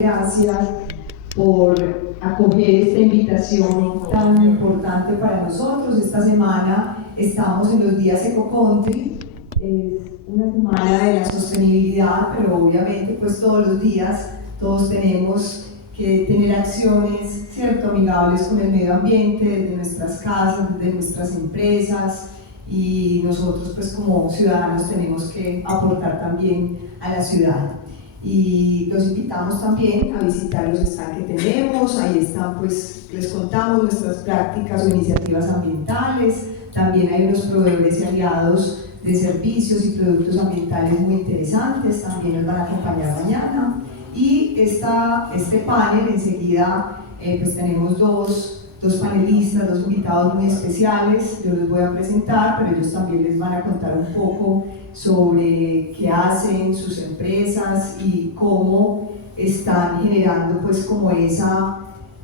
Gracias por acoger esta invitación tan importante para nosotros. Esta semana estamos en los días Eco Country, es una semana de la sostenibilidad, pero obviamente pues todos los días todos tenemos que tener acciones, ¿cierto?, amigables con el medio ambiente, desde nuestras casas, desde nuestras empresas, y nosotros pues como ciudadanos tenemos que aportar también a la ciudad. Y los invitamos también a visitar los stands que tenemos. Ahí están, pues les contamos nuestras prácticas o iniciativas ambientales. También hay unos proveedores y aliados de servicios y productos ambientales muy interesantes, también nos van a acompañar mañana. Y este panel enseguida pues tenemos dos panelistas, dos invitados muy especiales. Yo los voy a presentar, pero ellos también les van a contar un poco sobre qué hacen sus empresas y cómo están generando pues como esa,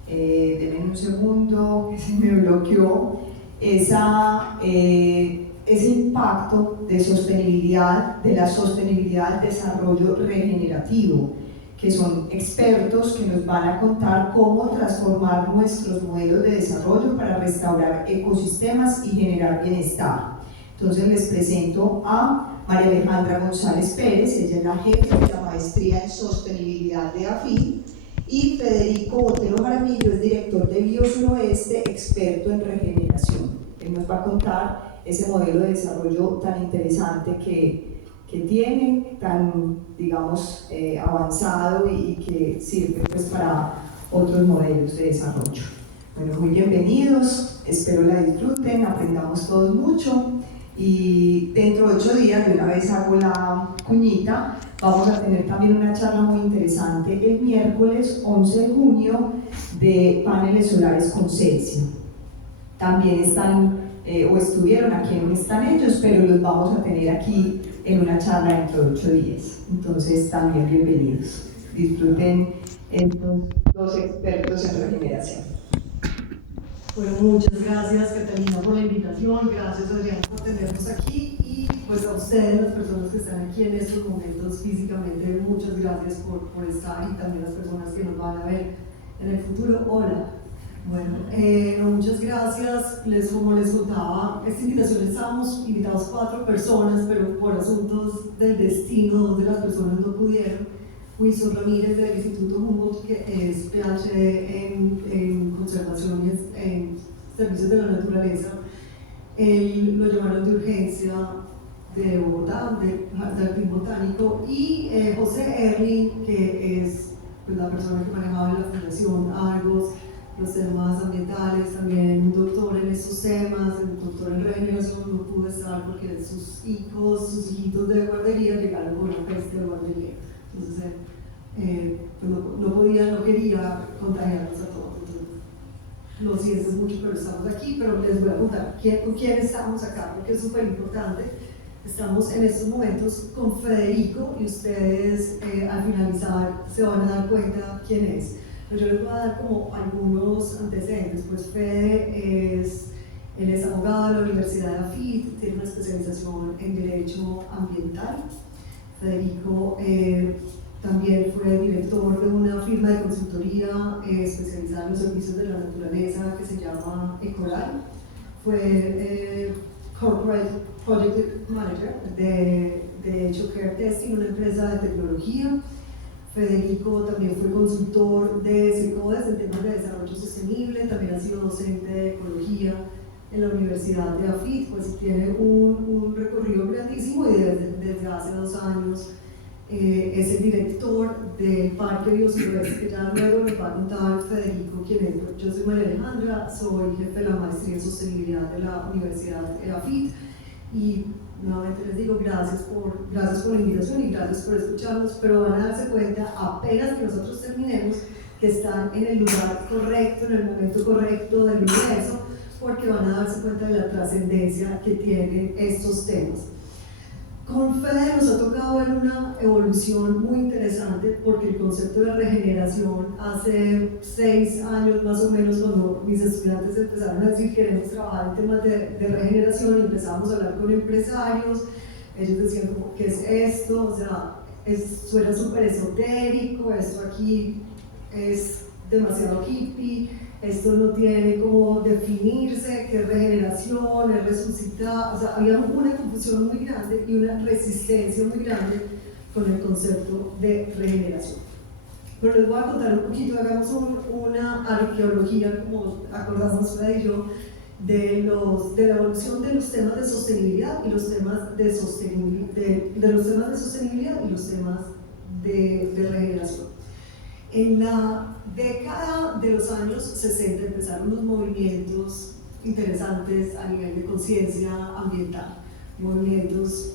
denme un segundo que se me bloqueó, ese impacto de sostenibilidad, de la sostenibilidad del desarrollo regenerativo, que son expertos que nos van a contar cómo transformar nuestros modelos de desarrollo para restaurar ecosistemas y generar bienestar. Entonces les presento a María Alejandra González Pérez, ella es la jefa de la maestría en sostenibilidad de AFID, y Federico Botero Jaramillo es director de BioSuroeste, experto en regeneración. Él nos va a contar ese modelo de desarrollo tan interesante que tienen, tan, digamos, avanzado y que sirve pues para otros modelos de desarrollo. Bueno, muy bienvenidos, espero la disfruten, aprendamos todos mucho, y dentro de 8 días, de una vez hago la cuñita, vamos a tener también una charla muy interesante el miércoles 11 de junio de paneles solares con Celsia. También están o estuvieron aquí en un stand ellos, pero los vamos a tener aquí en una charla dentro de 8 días. Entonces también bienvenidos. Disfruten estos dos expertos en regeneración. Bueno, muchas gracias Catalina por la invitación, gracias Adrián por tenernos aquí, y pues a ustedes, las personas que están aquí en estos momentos físicamente, muchas gracias por estar, y también las personas que nos van a ver en el futuro. Hola. Bueno, muchas gracias. Como les contaba, esta invitación estábamos invitados 4 personas, pero por asuntos del destino, 2 de las personas no pudieron. Wilson Ramírez del Instituto Humboldt, que es PhD en conservación y en servicios de la naturaleza, él lo llamaron de urgencia de Bogotá, del Jardín Botánico, y José Erling, que es pues, la persona que manejaba en la Fundación Argos los temas ambientales, también un doctor en estos temas, un doctor en regeneración, no pudo estar porque sus hijitos de guardería llegaron con una peste de guardería. Entonces, pues no quería contagiarnos a todos. Entonces, lo siento mucho, pero estamos aquí, pero les voy a contar con quién estamos acá, porque es súper importante. Estamos en estos momentos con Federico, y ustedes al finalizar se van a dar cuenta quién es. Pero yo les voy a dar como algunos antecedentes. Pues Fede él es abogado de la Universidad de AFID, tiene una especialización en Derecho Ambiental. Federico también fue director de una firma de consultoría especializada en los servicios de la naturaleza que se llama Ecoral. Fue Corporate Project Manager de Chocare Testing, una empresa de tecnología. Federico también fue consultor de SECODES en temas de desarrollo sostenible, también ha sido docente de ecología en la Universidad de AFID, pues tiene un recorrido grandísimo, y desde hace 2 años es el director del Parque BioSuroeste, que ya luego nos va a contar Federico quién es. Yo soy María Alejandra, soy jefe de la maestría en sostenibilidad de la Universidad de AFID, y nuevamente les digo gracias por la invitación y gracias por escucharnos, pero van a darse cuenta apenas que nosotros terminemos que están en el lugar correcto, en el momento correcto del universo, porque van a darse cuenta de la trascendencia que tienen estos temas. Con Fede nos ha tocado ver una evolución muy interesante, porque el concepto de regeneración hace 6 años más o menos, cuando mis estudiantes empezaron a decir queremos trabajar en temas de regeneración, y empezamos a hablar con empresarios, ellos decían como, ¿qué es esto? O sea, suena súper esotérico, esto aquí es demasiado hippie, esto no tiene cómo definirse, qué es regeneración, es resucitar, o sea, había una confusión muy grande y una resistencia muy grande con el concepto de regeneración. Pero les voy a contar un poquito, hagamos una arqueología, como acordamos Fred y yo, de la evolución de los temas de sostenibilidad y los temas de sostenibilidad y los temas de regeneración. En la década de los años 60 empezaron unos movimientos interesantes a nivel de conciencia ambiental, movimientos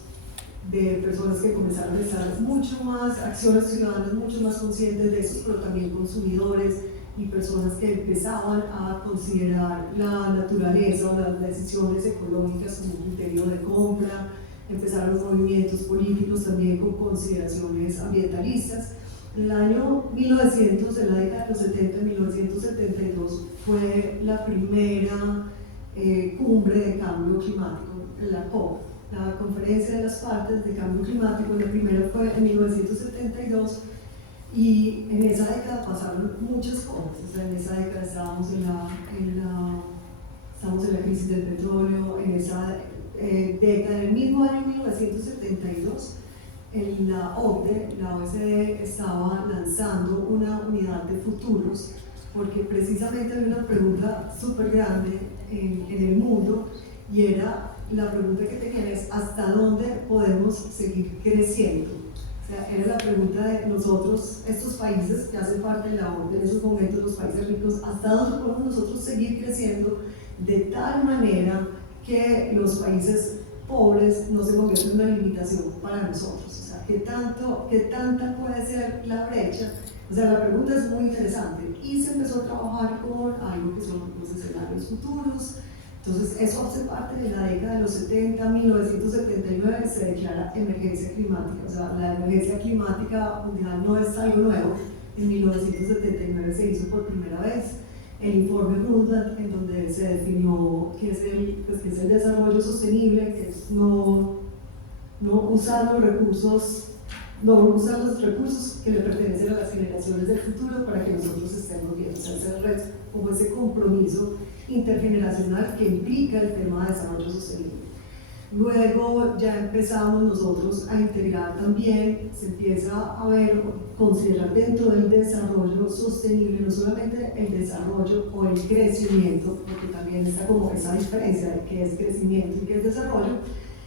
de personas que comenzaron a estar mucho más, acciones ciudadanas mucho más conscientes de eso, pero también consumidores y personas que empezaban a considerar la naturaleza o las decisiones ecológicas como un criterio de compra. Empezaron los movimientos políticos también con consideraciones ambientalistas. En el año 1900, en la década de los 70, 1972, fue la primera cumbre de cambio climático, la COP, la Conferencia de las Partes de Cambio Climático. La primera fue en 1972 y en esa década pasaron muchas cosas. O sea, en esa década estábamos en la crisis del petróleo, en esa década, en el mismo año 1972, la OCDE estaba lanzando una unidad de futuros, porque precisamente había una pregunta súper grande en el mundo, y era la pregunta que tenían es ¿hasta dónde podemos seguir creciendo? O sea, era la pregunta de nosotros, estos países que hacen parte de la OCDE en esos momentos, los países ricos, ¿hasta dónde podemos nosotros seguir creciendo de tal manera que los países pobres no se convierten en una limitación para nosotros? O sea, ¿qué tanta puede ser la brecha? O sea, la pregunta es muy interesante y se empezó a trabajar con algo que son los escenarios futuros. Entonces, eso hace parte de la década de los 70, 1979 se declara emergencia climática. O sea, la emergencia climática mundial no es algo nuevo. En 1979 se hizo por primera vez el informe Brundtland, en donde se definió que es el desarrollo sostenible, que es no usar los recursos que le pertenecen a las generaciones del futuro para que nosotros estemos bien. O sea, como ese compromiso intergeneracional que implica el tema de desarrollo sostenible. Luego ya empezamos nosotros a integrar también, se empieza a considerar dentro del desarrollo sostenible no solamente el desarrollo o el crecimiento, porque también está como esa diferencia de qué es crecimiento y qué es desarrollo.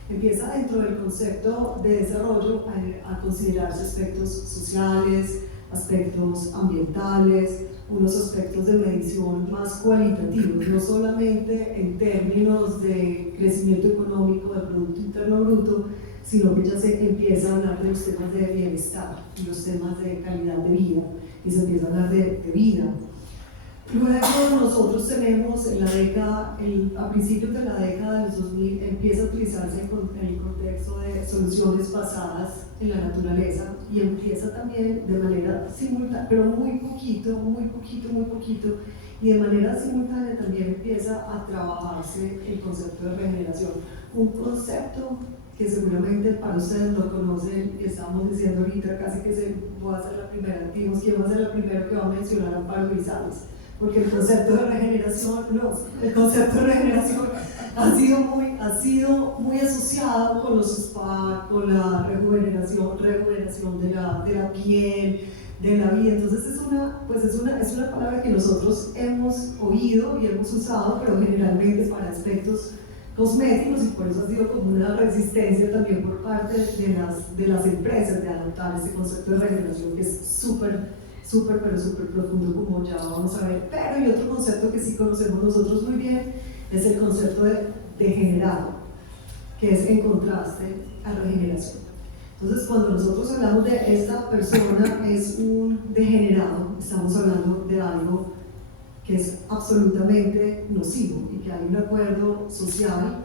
Empieza dentro del concepto de desarrollo a considerarse aspectos sociales, aspectos ambientales, unos aspectos de medición más cualitativos, no solamente en términos de crecimiento económico, de Producto Interno Bruto, sino que ya se empieza a hablar de los temas de bienestar y los temas de calidad de vida, y se empieza a hablar de vida. Luego nosotros tenemos a principios de la década de los 2000 empieza a utilizarse en el contexto de soluciones basadas en la naturaleza y empieza también de manera simultánea, pero muy poquito, y de manera simultánea también empieza a trabajarse el concepto de regeneración. Un concepto que seguramente para ustedes lo conocen, y estamos diciendo ahorita casi que voy a ser la primera, digamos quién va a ser la primera que va a mencionar a Amparo Grisales, porque el concepto de regeneración ha sido muy asociado con los spa, con la rejuvenación de la piel, de la vida. Entonces es una palabra que nosotros hemos oído y hemos usado, pero generalmente para aspectos cosméticos, y por eso ha sido como una resistencia también por parte de las empresas de adoptar ese concepto de regeneración, que es súper profundo, como ya vamos a ver. Pero hay otro concepto que sí conocemos nosotros muy bien, es el concepto de degenerado, que es en contraste a regeneración. Entonces, cuando nosotros hablamos de esta persona es un degenerado, estamos hablando de algo que es absolutamente nocivo y que hay un acuerdo social,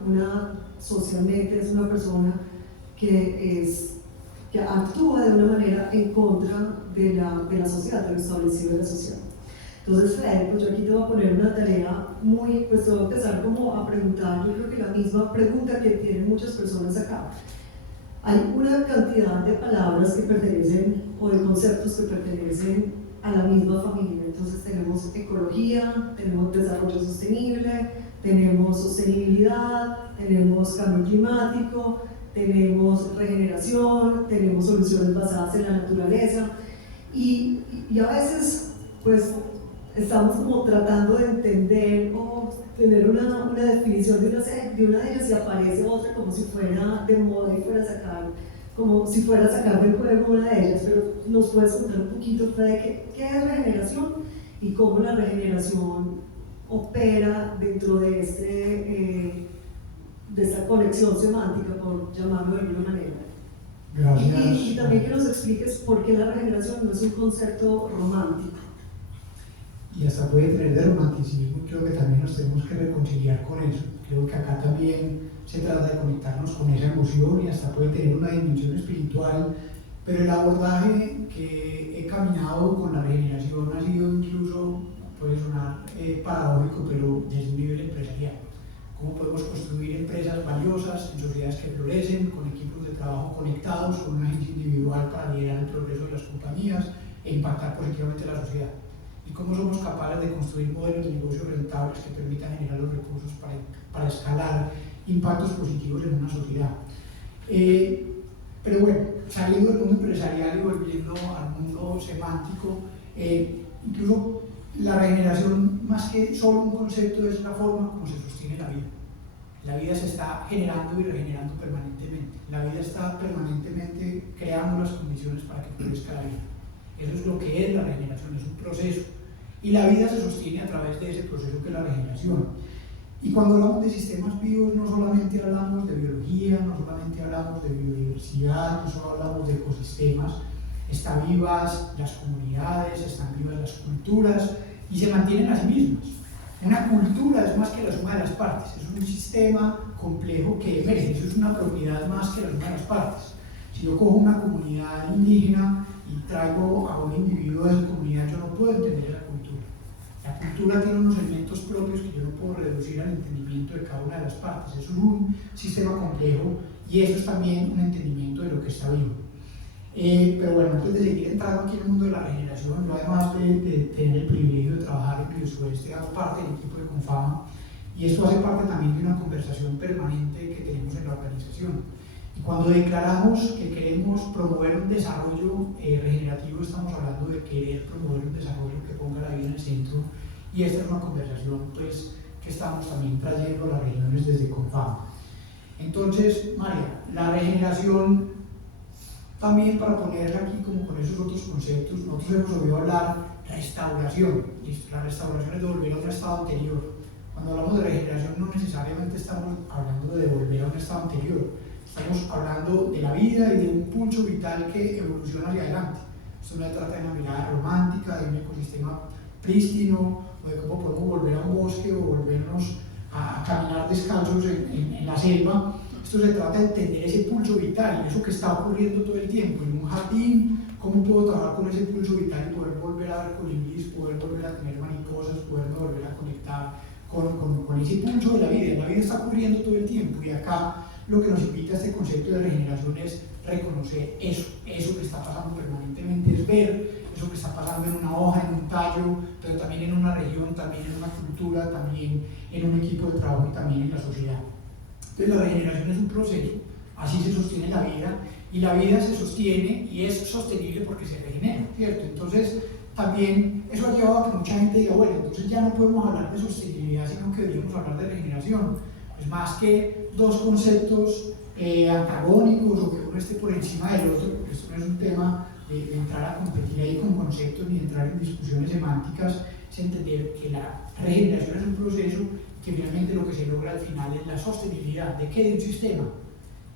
socialmente es una persona que actúa de una manera en contra de la sociedad, de lo establecido de la sociedad. Entonces, Fred, pues yo aquí te voy a poner una tarea pues te voy a empezar como a preguntar, yo creo que la misma pregunta que tienen muchas personas acá. Hay una cantidad de palabras que pertenecen o de conceptos que pertenecen a la misma familia. Entonces tenemos ecología, tenemos desarrollo sostenible, tenemos sostenibilidad, tenemos cambio climático, tenemos regeneración, tenemos soluciones basadas en la naturaleza y a veces pues estamos como tratando de entender o tener una definición de una de ellas y aparece otra como si fuera de moda y fuera a sacar, como si fuera a sacar del juego una de ellas. Pero nos puedes contar un poquito, Fred, qué es regeneración y cómo la regeneración opera dentro de esta conexión semántica, por llamarlo de alguna manera. Gracias. Y también que nos expliques por qué la regeneración no es un concepto romántico. Y hasta puede tener de romanticismo, creo que también nos tenemos que reconciliar con eso. Creo que acá también se trata de conectarnos con esa emoción y hasta puede tener una dimensión espiritual, pero el abordaje que he caminado con la regeneración ha sido incluso, puede sonar paradójico, pero desde un nivel empresarial. Cómo podemos construir empresas valiosas en sociedades que florecen, con equipos de trabajo conectados, con una agencia individual para liderar el progreso de las compañías e impactar positivamente la sociedad. Y cómo somos capaces de construir modelos de negocio rentables que permitan generar los recursos para escalar impactos positivos en una sociedad. Pero bueno, saliendo del mundo empresarial y volviendo al mundo semántico, incluso la regeneración, más que solo un concepto, es la forma como se sostiene la vida. La vida se está generando y regenerando permanentemente. La vida está permanentemente creando las condiciones para que florezca la vida. Eso es lo que es la regeneración, es un proceso. Y la vida se sostiene a través de ese proceso que es la regeneración. Y cuando hablamos de sistemas vivos, no solamente hablamos de biología, no solamente hablamos de biodiversidad, no solo hablamos de ecosistemas. Están vivas las comunidades, están vivas las culturas y se mantienen a sí mismas. Una cultura es más que la suma de las partes, es un sistema complejo que emerge, eso es una propiedad más que la suma de las partes. Si yo cojo una comunidad indígena y traigo a un individuo de esa comunidad, yo no puedo entender esa cultura. La cultura tiene unos elementos propios que yo no puedo reducir al entendimiento de cada una de las partes. Eso es un sistema complejo y eso es también un entendimiento de lo que está vivo. Pero bueno, antes de seguir entrando aquí en el mundo de la regeneración, yo además de tener el privilegio de trabajar en Biosueste, hago parte del equipo de Confama y esto hace parte también de una conversación permanente que tenemos en la organización. Y cuando declaramos que queremos promover un desarrollo regenerativo, estamos hablando de querer promover un desarrollo que ponga la vida en el centro y esta es una conversación pues, que estamos también trayendo a las reuniones desde Confama. Entonces, María, la regeneración también para ponerla aquí como con esos otros conceptos, nosotros hemos oído hablar restauración. La restauración es de volver a un estado anterior. Cuando hablamos de regeneración no necesariamente estamos hablando de volver a un estado anterior, estamos hablando de la vida y de un pulso vital que evoluciona hacia adelante. Esto no se trata de una mirada romántica, de un ecosistema prístino, o de cómo podemos volver a un bosque o volvernos a caminar descalzos en la selva. Esto se trata de entender ese pulso vital, eso que está ocurriendo todo el tiempo. En un jardín, ¿cómo puedo trabajar con ese pulso vital y poder volver a ver colibríes, poder volver a tener mariposas, poder volver a conectar con ese pulso de la vida? La vida está ocurriendo todo el tiempo y acá lo que nos invita a este concepto de regeneración es reconocer eso que está pasando permanentemente, es ver eso que está pasando en una hoja, en un tallo, pero también en una región, también en una cultura, también en un equipo de trabajo y también en la sociedad. Entonces la regeneración es un proceso, así se sostiene la vida, y la vida se sostiene y es sostenible porque se regenera, ¿cierto? Entonces también eso ha llevado a que mucha gente diga, bueno, entonces ya no podemos hablar de sostenibilidad, sino que deberíamos hablar de regeneración. Es más que dos conceptos antagónicos o que uno esté por encima del otro, porque esto no es un tema de entrar a competir ahí con conceptos ni entrar en discusiones semánticas, es entender que la regeneración es un proceso que finalmente lo que se logra al final es la sostenibilidad. ¿De qué? De un sistema.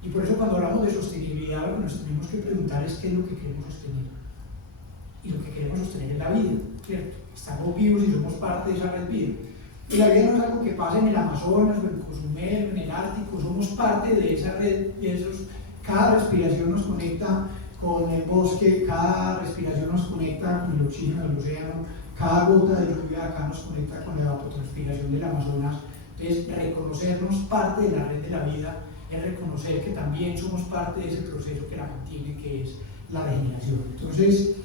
Y por eso cuando hablamos de sostenibilidad lo que nos tenemos que preguntar es qué es lo que queremos sostener. Y lo que queremos sostener es la vida, ¿cierto? Estamos vivos y somos parte de esa red viva. Y la vida no es algo que pasa en el Amazonas o en Cozumel o en el Ártico, somos parte de esa red y cada respiración nos conecta con el bosque, cada respiración nos conecta con el oxígeno del océano, cada gota de lluvia acá nos conecta con la evapotranspiración del Amazonas. Entonces, reconocernos parte de la red de la vida es reconocer que también somos parte de ese proceso que la mantiene, que es la regeneración. Entonces,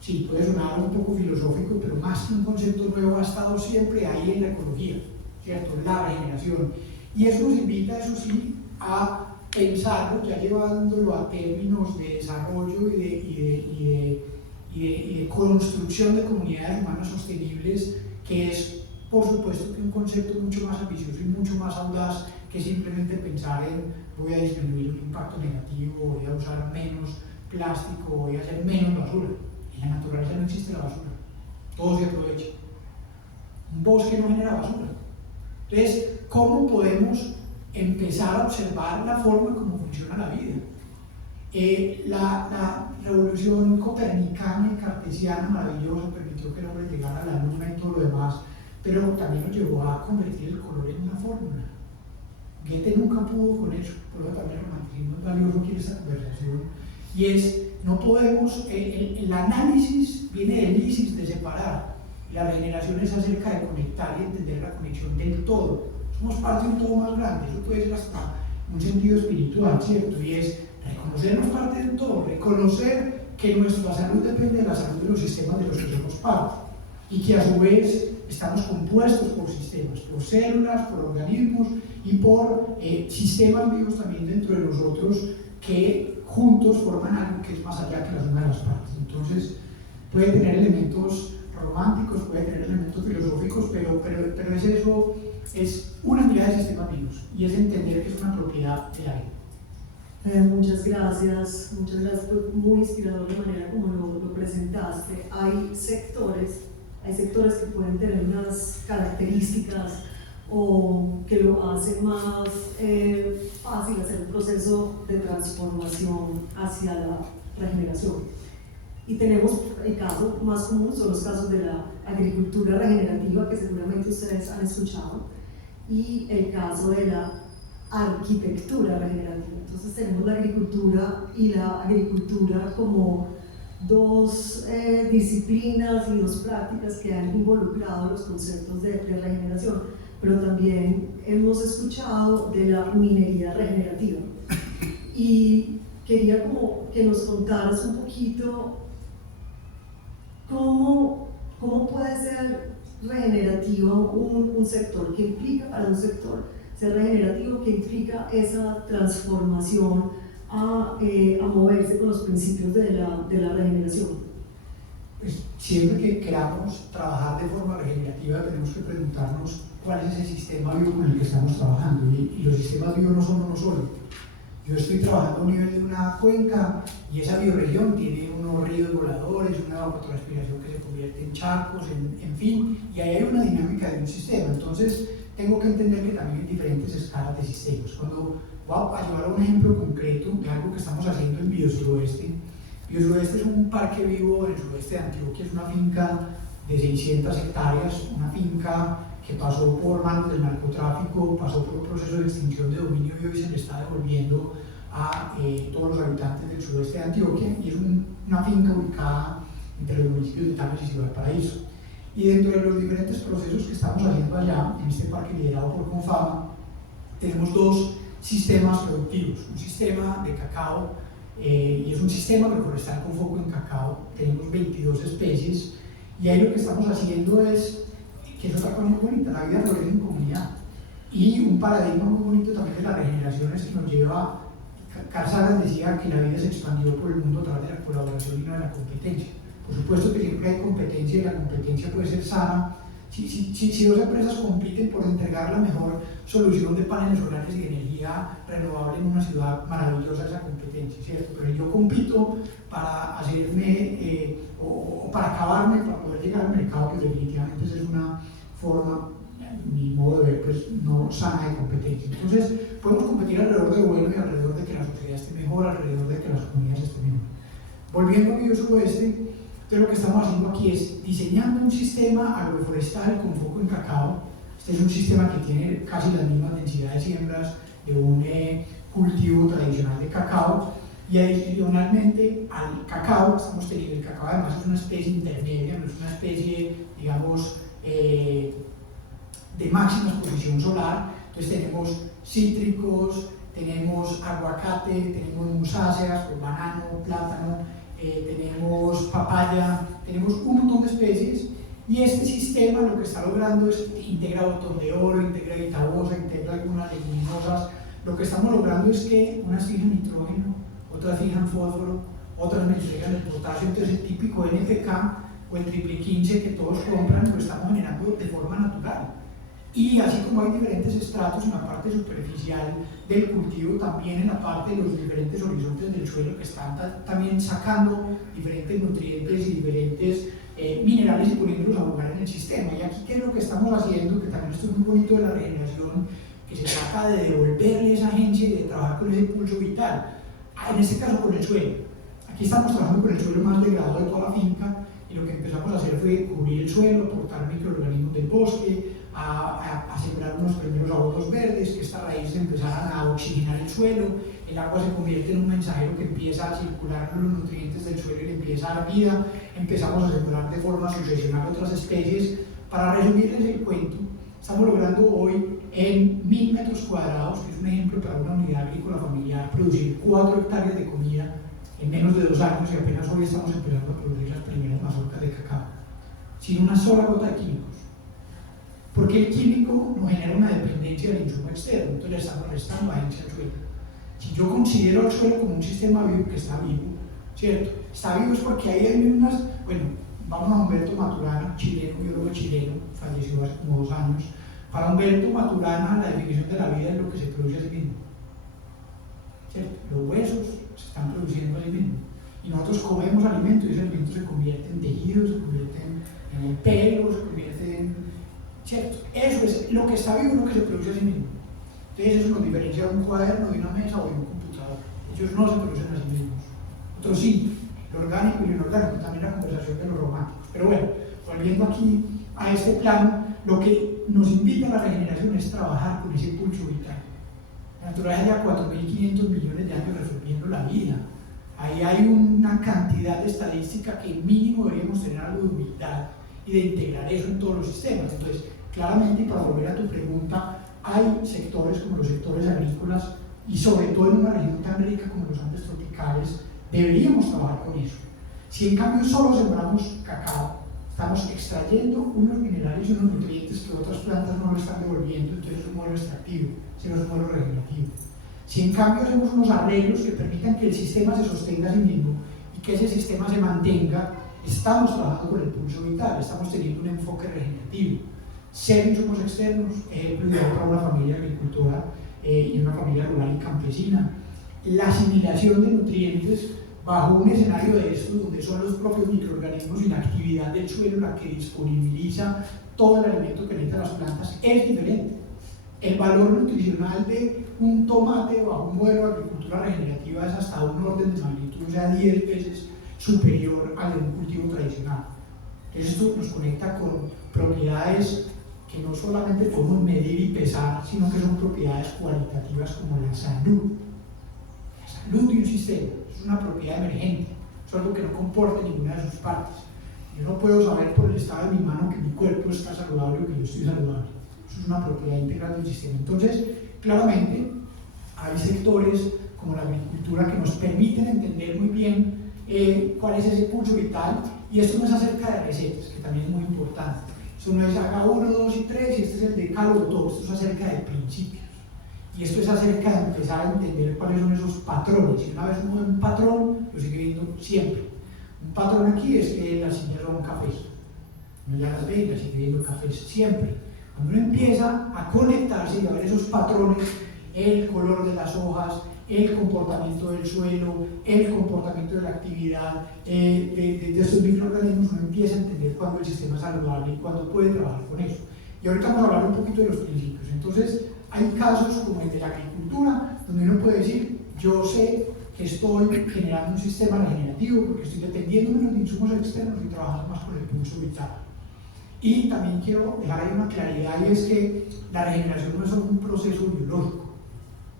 sí, puede sonar un poco filosófico, pero más que un concepto nuevo ha estado siempre ahí en la ecología, ¿cierto? La regeneración. Y eso nos invita, eso sí, a pensarlo, ya llevándolo a términos de desarrollo y de construcción de comunidades humanas sostenibles, que es, por supuesto, que un concepto mucho más ambicioso y mucho más audaz que simplemente pensar en voy a disminuir un impacto negativo, voy a usar menos plástico, voy a hacer menos basura. En la naturaleza no existe la basura, todo se aprovecha. Un bosque no genera basura. Entonces, ¿cómo podemos empezar a observar la forma como funciona la vida? La revolución copernicana y cartesiana maravillosa permitió que el hombre llegara a la luna y todo lo demás, pero también nos llevó a convertir el color en una fórmula. Goethe nunca pudo con eso, por eso también el romanticismo es valioso aquí en esta conversación, y es, no podemos, el análisis viene del lisis, de separar, la regeneración es acerca de conectar y entender la conexión del todo. Somos parte de un todo más grande, eso puede ser hasta un sentido espiritual, ¿cierto? Y es reconocernos parte de un todo, reconocer que nuestra salud depende de la salud de los sistemas de los que somos parte, y que a su vez estamos compuestos por sistemas, por células, por organismos y por sistemas vivos también dentro de nosotros que juntos forman algo que es más allá que la suma de las partes. Entonces, puede tener elementos románticos, puede tener elementos filosóficos, pero es eso, es una mirada de sistemas vivos y es entender que es una propiedad de la vida. Muchas gracias, fue muy inspirador de manera como lo presentaste. Hay sectores que pueden tener unas características o que lo hacen más fácil hacer un proceso de transformación hacia la regeneración. Y tenemos el caso más común, son los casos de la agricultura regenerativa, que seguramente ustedes han escuchado, y el caso de la arquitectura regenerativa. Entonces tenemos la agricultura y la agricultura como dos disciplinas y dos prácticas que han involucrado los conceptos de regeneración, pero también hemos escuchado de la minería regenerativa. Y quería como que nos contaras un poquito cómo puede ser regenerativo un sector, qué implica para un sector ser regenerativo, qué implica esa transformación a moverse con los principios de la regeneración. Pues siempre que queramos trabajar de forma regenerativa tenemos que preguntarnos cuál es ese sistema vivo con el que estamos trabajando, y los sistemas vivos no son uno solo. Yo estoy trabajando a un nivel de una cuenca y esa bioregión tiene unos ríos voladores, una evapotranspiración que se convierte en charcos, en fin, y ahí hay una dinámica de un sistema. Entonces tengo que entender que también hay diferentes escalas de sistemas. Cuando voy a llevar un ejemplo concreto de algo que estamos haciendo en Biosuroeste. Biosuroeste es un parque vivo en el suroeste de Antioquia, es una finca de 600 hectáreas, una finca que pasó por manos del narcotráfico, pasó por un proceso de extinción de dominio y hoy se le está devolviendo a todos los habitantes del suroeste de Antioquia, y es una finca ubicada entre los municipios de Tames y Ciudad Paraíso. Y dentro de los diferentes procesos que estamos haciendo allá, en este parque liderado por Confama, tenemos dos sistemas productivos, un sistema de cacao, y es un sistema agroforestal con foco en cacao, tenemos 22 especies, y ahí lo que estamos haciendo es, que es otra cosa muy bonita, la vida florece en comunidad, y un paradigma muy bonito también de las regeneraciones que nos lleva, Carl Sagan decía que la vida se expandió por el mundo a través de la colaboración y no de la competencia. Por supuesto que siempre hay competencia y la competencia puede ser sana. Si dos empresas compiten por entregar la mejor solución de paneles solares y de energía renovable en una ciudad, maravillosa esa competencia, ¿cierto? Pero yo compito para hacerme o para acabarme, para poder llegar al mercado, que definitivamente esa es una forma, mi modo de ver, pues no sana de competencia. Entonces podemos competir alrededor de lo bueno y alrededor de que la sociedad esté mejor, alrededor de que las comunidades estén mejor. Volviendo a Biosuroeste, entonces lo que estamos haciendo aquí es diseñando un sistema agroforestal con foco en cacao. Este es un sistema que tiene casi las mismas densidades de siembras de un cultivo tradicional de cacao, y adicionalmente al cacao estamos teniendo, el cacao además es una especie intermedia, no es una especie, digamos, de máxima exposición solar. Entonces tenemos cítricos, tenemos aguacate, tenemos musáceas, pues banano, plátano, tenemos papaya, tenemos un montón de especies, y este sistema lo que está logrando es que integra botón de oro, integra guitabosa, integra algunas leguminosas. Lo que estamos logrando es que unas fijan nitrógeno, otras fijan fósforo, otras me entregan el potasio. Entonces el típico NPK o el triple 15 que todos compran lo estamos generando de forma natural. Y así como hay diferentes estratos en la parte superficial del cultivo, también en la parte de los diferentes horizontes del suelo que están también sacando diferentes nutrientes y diferentes minerales y poniéndolos a jugar en el sistema. Y aquí, ¿qué es lo que estamos haciendo? Que también esto es muy bonito de la regeneración, que se trata de devolverle esa agencia y de trabajar con ese impulso vital. En este caso con el suelo. Aquí estamos trabajando con el suelo más degradado de toda la finca, y lo que empezamos a hacer fue cubrir el suelo, aportar microorganismos del bosque, a sembrar unos primeros abonos verdes, que estas raíces empezaran a oxigenar el suelo, el agua se convierte en un mensajero que empieza a circular los nutrientes del suelo y le empieza a dar vida. Empezamos a sembrar de forma sucesional otras especies. Para resumirles el cuento, estamos logrando hoy en 1000 metros cuadrados, que es un ejemplo para una unidad agrícola familiar, producir 4 hectáreas de comida en menos de 2 años, y apenas hoy estamos empezando a producir las primeras mazorcas de cacao, sin una sola gota de químicos. Porque el químico nos genera una dependencia del insumo externo, entonces le estamos restando agencia al suelo. Si yo considero al suelo como un sistema vivo que está vivo, ¿cierto? Está vivo es porque ahí hay unas, bueno, vamos a Humberto Maturana, chileno, biólogo chileno, falleció hace como 2 años. Para Humberto Maturana, la definición de la vida es lo que se produce a sí mismo, ¿cierto? Los huesos se están produciendo a sí mismos, y nosotros comemos alimento, y ese alimento se convierte en tejido, se convierte en el pelo, se convierte en... ¿cierto? Eso es lo que está vivo, lo que se produce a sí mismo. Entonces eso nos diferencia de un cuaderno, de una mesa o de un computador. Ellos no se producen a sí mismos. Otros sí, lo orgánico y lo inorgánico, también la conversación de los románticos. Pero bueno, volviendo aquí a este plano, lo que nos invita a la regeneración es trabajar con ese pulso vital. La naturaleza lleva 4.500 millones de años resolviendo la vida. Ahí hay una cantidad de estadística que mínimo deberíamos tener algo de humildad y de integrar eso en todos los sistemas. Entonces, claramente, para volver a tu pregunta, hay sectores como los sectores agrícolas, y sobre todo en una región tan rica como los Andes tropicales, deberíamos trabajar con eso. Si en cambio solo sembramos cacao, estamos extrayendo unos minerales y unos nutrientes que otras plantas no lo están devolviendo, entonces es un modelo extractivo, sino es un modelo regenerativo. Si en cambio hacemos unos arreglos que permitan que el sistema se sostenga a sí mismo y que ese sistema se mantenga, estamos trabajando con el pulso vital, estamos teniendo un enfoque regenerativo. Ser insumos externos, ejemplo ideal para una familia agricultora y una familia rural y campesina. La asimilación de nutrientes bajo un escenario de esto, donde son los propios microorganismos y la actividad del suelo la que disponibiliza todo el alimento que necesitan las plantas, es diferente. El valor nutricional de un tomate bajo un modelo de agricultura regenerativa es hasta un orden de magnitud, o sea, 10 veces superior al de un cultivo tradicional. Entonces esto nos conecta con propiedades que no solamente podemos medir y pesar, sino que son propiedades cualitativas como la salud. La salud de un sistema es una propiedad emergente, es algo que no comporta ninguna de sus partes. Yo no puedo saber por el estado de mi mano que mi cuerpo está saludable o que yo estoy saludable. Eso es una propiedad integral del sistema. Entonces, claramente, hay sectores como la agricultura que nos permiten entender muy bien cuál es ese pulso vital, y esto no es acerca de recetas, que también es muy importante. Esto no es haga 1, 2 y 3 y este es el decálogo todo, esto es acerca de principios. Y esto es acerca de empezar a entender cuáles son esos patrones. Y una vez uno ve un patrón, lo sigue viendo siempre. Un patrón aquí es que la señora va a un café. Uno ya las ve y la sigue viendo cafés siempre. Cuando uno empieza a conectarse y a ver esos patrones, el color de las hojas, el comportamiento del suelo, el comportamiento de la actividad de estos microorganismos, uno empieza a entender cuándo el sistema es saludable y cuándo puede trabajar con eso. Y ahorita vamos a hablar un poquito de los principios. Entonces, hay casos como el de la agricultura, donde uno puede decir, yo sé que estoy generando un sistema regenerativo porque estoy dependiendo menos de insumos externos y trabajando más con el pulso vital. Y también quiero dejar ahí una claridad, y es que la regeneración no es solo un proceso biológico.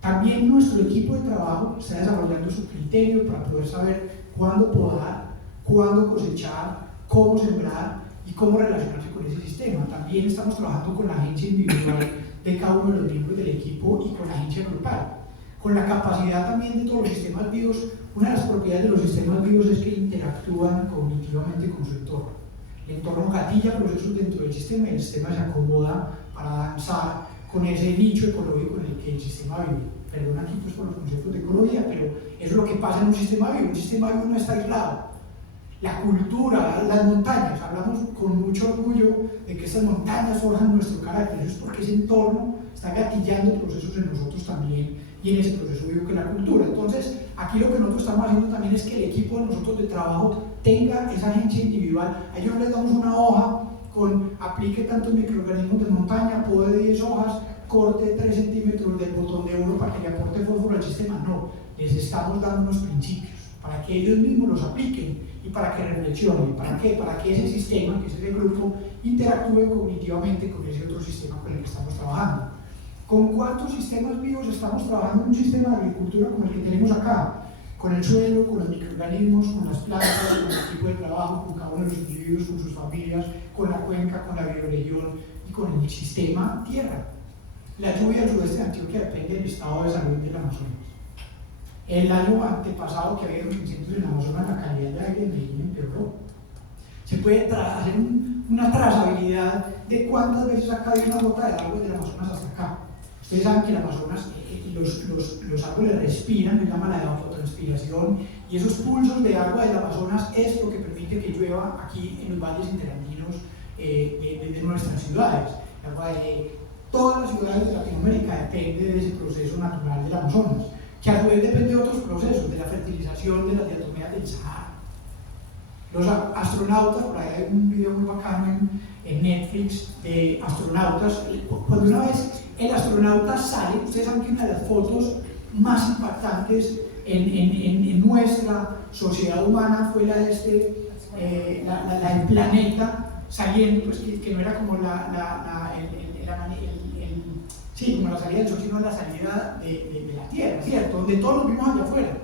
También nuestro equipo de trabajo está desarrollando su criterio para poder saber cuándo podar, cuándo cosechar, cómo sembrar y cómo relacionarse con ese sistema. También estamos trabajando con la agencia individual de cada uno de los miembros del equipo y con la agencia grupal. con la capacidad también de todos los sistemas vivos. Una de las propiedades de los sistemas vivos es que interactúan cognitivamente con su entorno. El entorno gatilla procesos dentro del sistema y el sistema se acomoda para danzar con ese nicho ecológico en el que el sistema vive. Perdón aquí pues por los conceptos de ecología, pero eso es lo que pasa en un sistema vivo. Un sistema vivo no está aislado. La cultura, las montañas, hablamos con mucho orgullo de que estas montañas forjan nuestro carácter. Eso es porque ese entorno está gatillando procesos en nosotros también y en ese proceso vivo que es la cultura. Entonces, aquí lo que nosotros estamos haciendo también es que el equipo de nosotros de trabajo tenga esa agencia individual. A ellos no les damos una hoja con aplique tantos microorganismos de montaña, pode 10 hojas, corte 3 centímetros del botón de oro para que le aporte fósforo al sistema. No, les estamos dando unos principios para que ellos mismos los apliquen y para que reflexionen. ¿Para qué? Para que ese sistema, que es ese grupo, interactúe cognitivamente con ese otro sistema con el que estamos trabajando. ¿Con cuántos sistemas vivos estamos trabajando en un sistema de agricultura como el que tenemos acá? Con el suelo, con los microorganismos, con las plantas, con el equipo de trabajo, con cada uno de los individuos, con sus familias, con la cuenca, con la bioregión y con el sistema tierra. La lluvia del sudeste de Antioquia depende del estado de salud del Amazonas. El año antepasado que había los incendios en el Amazonas, la calidad de aire en Medellín empeoró. Se puede hacer una trazabilidad de cuántas veces ha caído una gota de agua del Amazonas hasta acá. Ustedes saben que el Amazonas, los árboles respiran, se llama la evapotranspiración, y esos pulsos de agua del Amazonas es lo que permite que llueva aquí en los valles interandinos de nuestras ciudades. El agua de todas las ciudades de Latinoamérica depende de ese proceso natural del Amazonas, que a su vez depende de otros procesos, de la fertilización de las diatomeas del Sahara. Los astronautas, por ahí hay un video muy bacano en Netflix de astronautas. Cuando una vez el astronauta sale, ustedes saben que una de las fotos más impactantes en nuestra sociedad humana fue la de la del planeta saliendo, pues que no era como como la salida del sol, sino la salida de la Tierra, ¿cierto? Donde todos nos vimos allá afuera.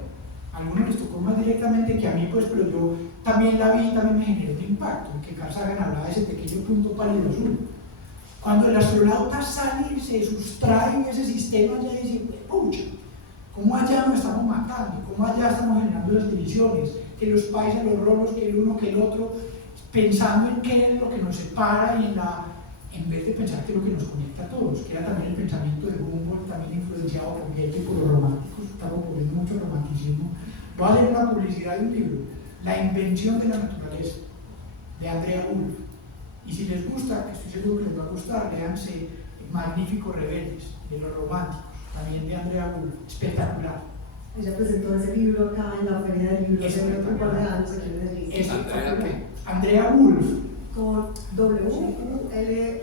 A algunos les tocó más directamente que a mí, pues, pero yo también la vi y también me generó un impacto, que Carl Sagan hablaba de ese pequeño punto pálido azul. Cuando el astronauta sale y se sustrae en ese sistema, ya dice, pucha, ¿cómo allá nos estamos matando? ¿Cómo allá estamos generando las divisiones? Que los países, los rolos, que el uno, que el otro, pensando en qué es lo que nos separa y en vez de pensar que es lo que nos conecta a todos, que era también el pensamiento de Humboldt, también influenciado por Goethe y por los románticos. Estamos poniendo mucho romanticismo. Voy a leer una publicidad de un libro, La invención de la naturaleza, de Andrea Wulf. Y si les gusta, estoy seguro que les va a gustar, léanse Magníficos Rebeldes, de los románticos, también de Andrea Wulf, espectacular. Ella presentó ese libro acá en la Feria del Libro hace un par de años aquí en Medellín. Exactamente. Andrea Wulf. Con W-U-L-H.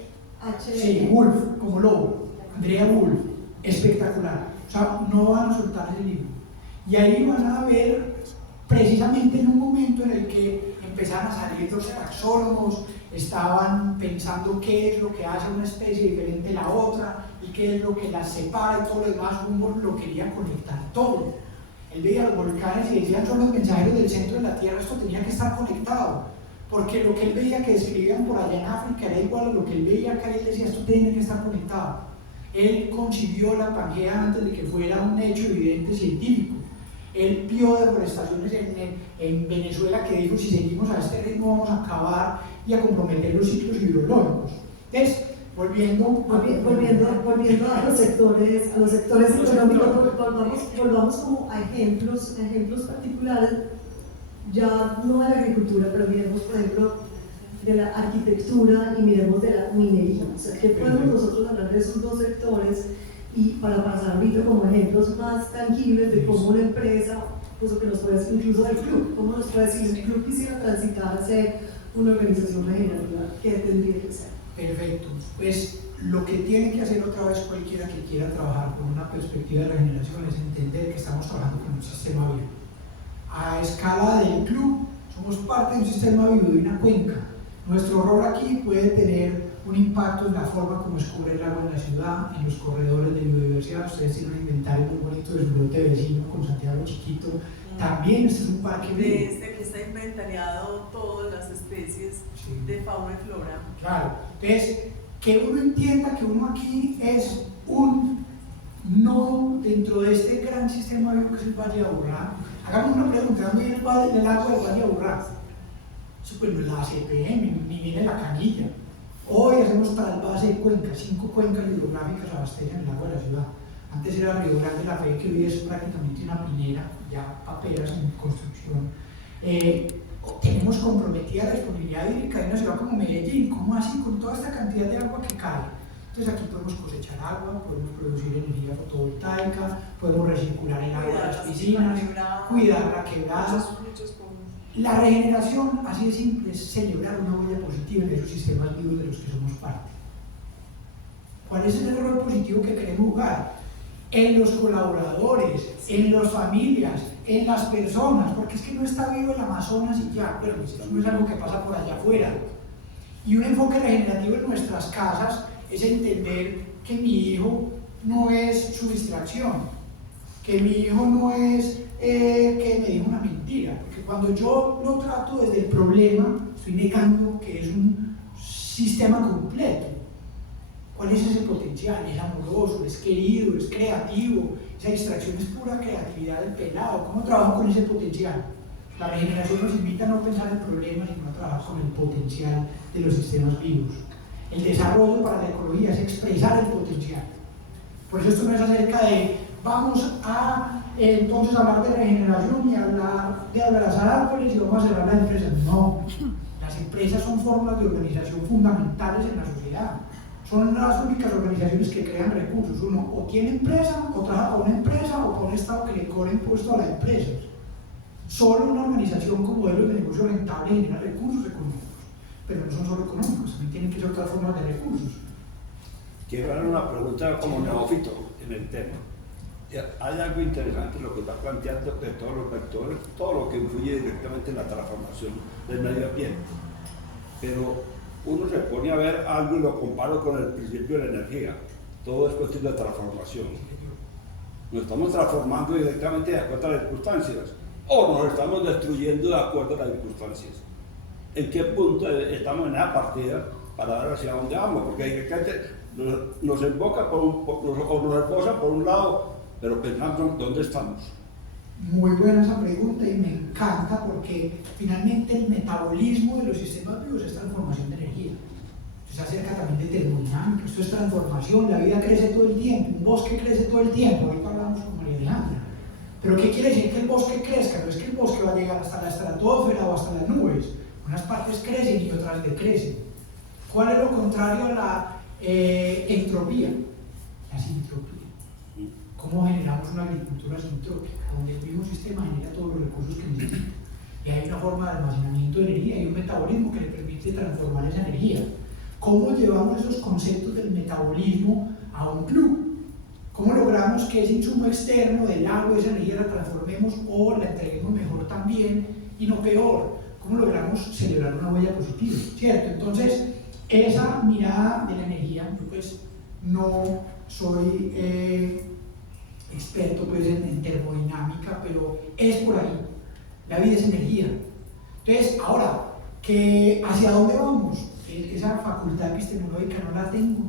Sí, Wulf, como lobo. Andrea Wulf, espectacular. O sea, no van a soltar ese libro. Y ahí van a ver precisamente en un momento en el que empezaron a salir los taxónomos, estaban pensando qué es lo que hace una especie diferente a la otra y qué es lo que las separa y todo lo demás. Humboldt lo quería conectar todo. Él veía los volcanes y decían son los mensajeros del centro de la Tierra, esto tenía que estar conectado, porque lo que él veía que describían por allá en África era igual a lo que él veía acá y él decía esto tiene que estar conectado. Él concibió la Pangea antes de que fuera un hecho evidente científico. Él vio deforestaciones en Venezuela que dijo si seguimos a este ritmo vamos a acabar y a comprometer los ciclos hidrológicos. Entonces, volviendo a los sectores económicos, volvamos como a ejemplos particulares, ya no de la agricultura, pero miremos por ejemplo de la arquitectura y miremos de la minería. O sea, ¿qué podemos nosotros hablar de esos dos sectores? Y para pasar ahorita como ejemplos más tangibles de cómo una empresa, pues lo que nos puede decir incluso del club, cómo nos puede decir si el club quisiera transitar a ser una organización regenerativa, ¿qué tendría que ser? Perfecto, pues lo que tiene que hacer otra vez cualquiera que quiera trabajar con una perspectiva de regeneración es entender que estamos trabajando con un sistema vivo. A escala del club, somos parte de un sistema vivo, de una cuenca. Nuestro rol aquí puede tener un impacto en la forma como escurre el agua en la ciudad, en los corredores de biodiversidad. Ustedes tienen un inventario muy bonito de su lote vecino con Santiago Chiquito. También este es un parque vivo. Desde que está inventariado todas las especies de fauna y flora. Claro, entonces que uno entienda que uno aquí es un no dentro de este gran sistema vivo que es el Valle de Aburrá. Hagamos una pregunta, ¿dónde viene el agua del Valle de Aburrá? Eso pues no es la CPM, ni viene la canilla. Hoy hacemos trasvase de cuencas, 5 cuencas hidrográficas abastecen el agua de la ciudad. Antes era Río Grande la Fe, que hoy es prácticamente una pinera, ya paperas en construcción. Tenemos comprometida la disponibilidad hídrica de una ciudad como Medellín. ¿Cómo así? Con toda esta cantidad de agua que cae. Entonces aquí podemos cosechar agua, podemos producir energía fotovoltaica, podemos recircular el agua de las piscinas, cuidar la quebrada. La regeneración, así de simple, es celebrar una huella positiva en esos sistemas vivos de los que somos parte. ¿Cuál es el rol positivo que queremos jugar? En los colaboradores, en las familias, en las personas, porque es que no está vivo el Amazonas y ya, pero eso no es algo que pasa por allá afuera. Y un enfoque regenerativo en nuestras casas es entender que mi hijo no es su distracción, que mi hijo no es que me dijo una mentira, porque cuando yo lo trato desde el problema, estoy negando que es un sistema completo. ¿Cuál es ese potencial? Es amoroso, es querido, es creativo. Esa distracción es pura creatividad del pelado. ¿Cómo trabajo con ese potencial? La regeneración nos invita a no pensar en problemas, sino a trabajar con el potencial de los sistemas vivos. El desarrollo para la ecología es expresar el potencial. Por eso esto no es acerca de vamos a entonces hablar de regeneración y hablar de abrazar árboles y vamos a cerrar las empresas. No, las empresas son formas de organización fundamentales en la sociedad. Son las únicas organizaciones que crean recursos. Uno o tiene empresa, o trabaja con una empresa, o con un Estado que le cobre impuesto a las empresas. Solo una organización con modelos de negocio rentable genera recursos económicos, pero no son solo económicos, también tienen que ser otras formas de recursos. Quiero dar una pregunta como neófito en el tema. Hay algo interesante en lo que está planteando de todos los vectores, todo lo que influye directamente en la transformación del medio ambiente. Pero uno se pone a ver algo y lo comparo con el principio de la energía. Todo es cuestión de transformación. Nos estamos transformando directamente de acuerdo a las circunstancias o nos estamos destruyendo de acuerdo a las circunstancias. ¿En qué punto estamos en esa partida para ver hacia dónde vamos? Porque directamente nos emboca o nos esposa por un lado, pero pensando dónde estamos. Muy buena esa pregunta y me encanta porque finalmente el metabolismo de los sistemas vivos es transformación de energía. Se acerca también de termodinámica, esto es transformación, la vida crece todo el tiempo, un bosque crece todo el tiempo, ahorita hablamos con María Alejandra. Pero ¿qué quiere decir que el bosque crezca? No es que el bosque va a llegar hasta la estratosfera o hasta las nubes, unas partes crecen y otras decrecen. ¿Cuál es lo contrario a la entropía? La sintropía. ¿Cómo generamos una agricultura sintrópica? Donde el mismo sistema genera todos los recursos que necesita. Y hay una forma de almacenamiento de energía y un metabolismo que le permite transformar esa energía. ¿Cómo llevamos esos conceptos del metabolismo a un club? ¿Cómo logramos que ese insumo externo del agua, esa energía la transformemos o la entreguemos mejor también y no peor? ¿Cómo logramos celebrar una huella positiva? ¿Cierto? Entonces, esa mirada de la energía, yo pues no soy experto pues, en termodinámica, pero es por ahí. La vida es energía. Entonces, ahora, ¿hacia dónde vamos? Esa facultad epistemológica no la tengo.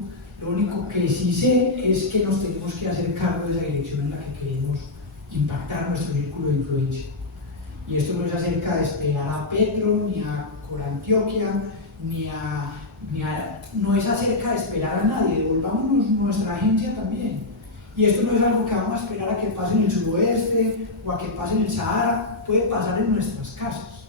Lo único que sí sé es que nos tenemos que hacer cargo de esa dirección en la que queremos impactar nuestro círculo de influencia. Y esto no es acerca de esperar a Petro, ni a Corantioquia, no es acerca de esperar a nadie, devolvámonos nuestra agencia también. Y esto no es algo que vamos a esperar a que pase en el suroeste o a que pase en el Sahara, puede pasar en nuestras casas.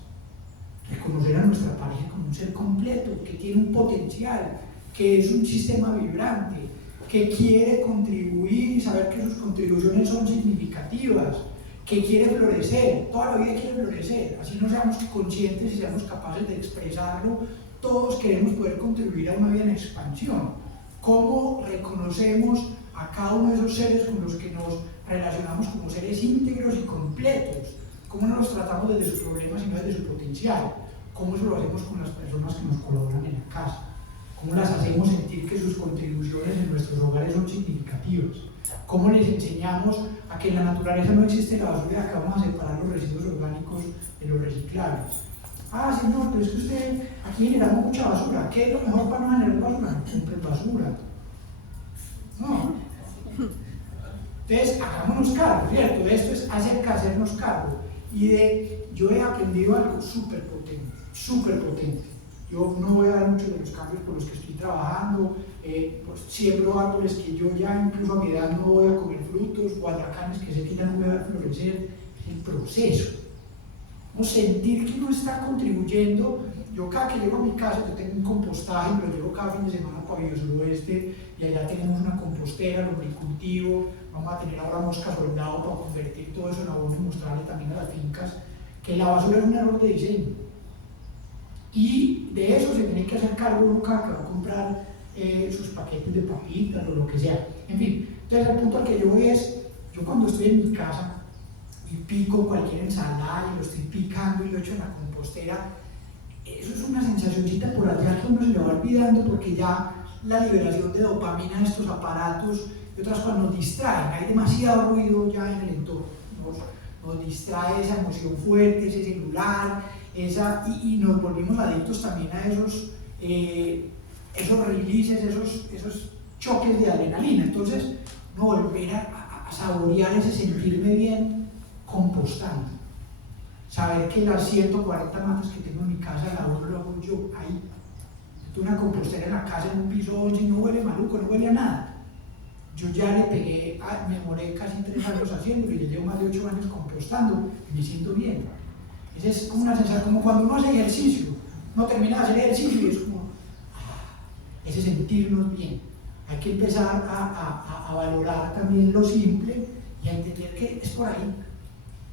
Reconocer a nuestra pareja como un ser completo, que tiene un potencial, que es un sistema vibrante, que quiere contribuir y saber que sus contribuciones son significativas, que quiere florecer, toda la vida quiere florecer, así no seamos conscientes y seamos capaces de expresarlo, todos queremos poder contribuir a una vida en expansión. ¿Cómo reconocemos a cada uno de esos seres con los que nos relacionamos como seres íntegros y completos? ¿Cómo no los tratamos desde sus problemas sino desde su potencial? ¿Cómo eso lo hacemos con las personas que nos colaboran en la casa? ¿Cómo las hacemos sentir que sus contribuciones en nuestros hogares son significativas? ¿Cómo les enseñamos a que en la naturaleza no existe la basura y que vamos a separar los residuos orgánicos de los reciclables? Ah, señor, pero es que usted aquí generamos mucha basura. ¿Qué es lo mejor para no generar basura? Compren basura. No. Entonces, hagámonos cargo, ¿cierto? Esto es acerca de hacernos cargo. Y yo he aprendido algo súper potente, súper potente. Yo no voy a dar muchos de los cambios por los que estoy trabajando, pues siembro árboles que yo ya incluso a mi edad no voy a comer frutos, guayacanes que sé que ya no voy a ver florecer. El proceso, no sentir que uno está contribuyendo. Yo cada que llego a mi casa, yo tengo un compostaje, pero llego cada fin de semana para Bio Suroeste y allá tenemos una compostera, lombricultivo, vamos a tener ahora mosca soldado para convertir todo eso en abono y mostrarle también a las fincas que la basura es un error de diseño. Y de eso se tiene que hacer cargo uno cada que va a comprar sus paquetes de papitas o lo que sea. En fin, entonces el punto al que yo voy es, yo cuando estoy en mi casa y pico cualquier ensalada y lo estoy picando y lo echo en la compostera, eso es una sensacioncita por allá que uno se le va olvidando porque ya la liberación de dopamina en estos aparatos y otras cosas nos distraen, hay demasiado ruido ya en el entorno, nos distrae esa emoción fuerte, ese celular, y nos volvimos adictos también a esos releases, esos choques de adrenalina. Entonces, no volver a saborear ese sentirme bien compostando. Saber que las 140 matas que tengo en mi casa, la hago yo ahí. Tengo una compostera en la casa en un piso 11 y no huele maluco, no huele a nada. Yo ya le pegué, me demoré casi 3 años haciéndolo y ya llevo más de 8 años compostando y me siento bien. Esa es como una sensación, como cuando uno hace ejercicio, uno termina de hacer ejercicio y es como ese sentirnos bien. Hay que empezar a valorar también lo simple y a entender que es por ahí.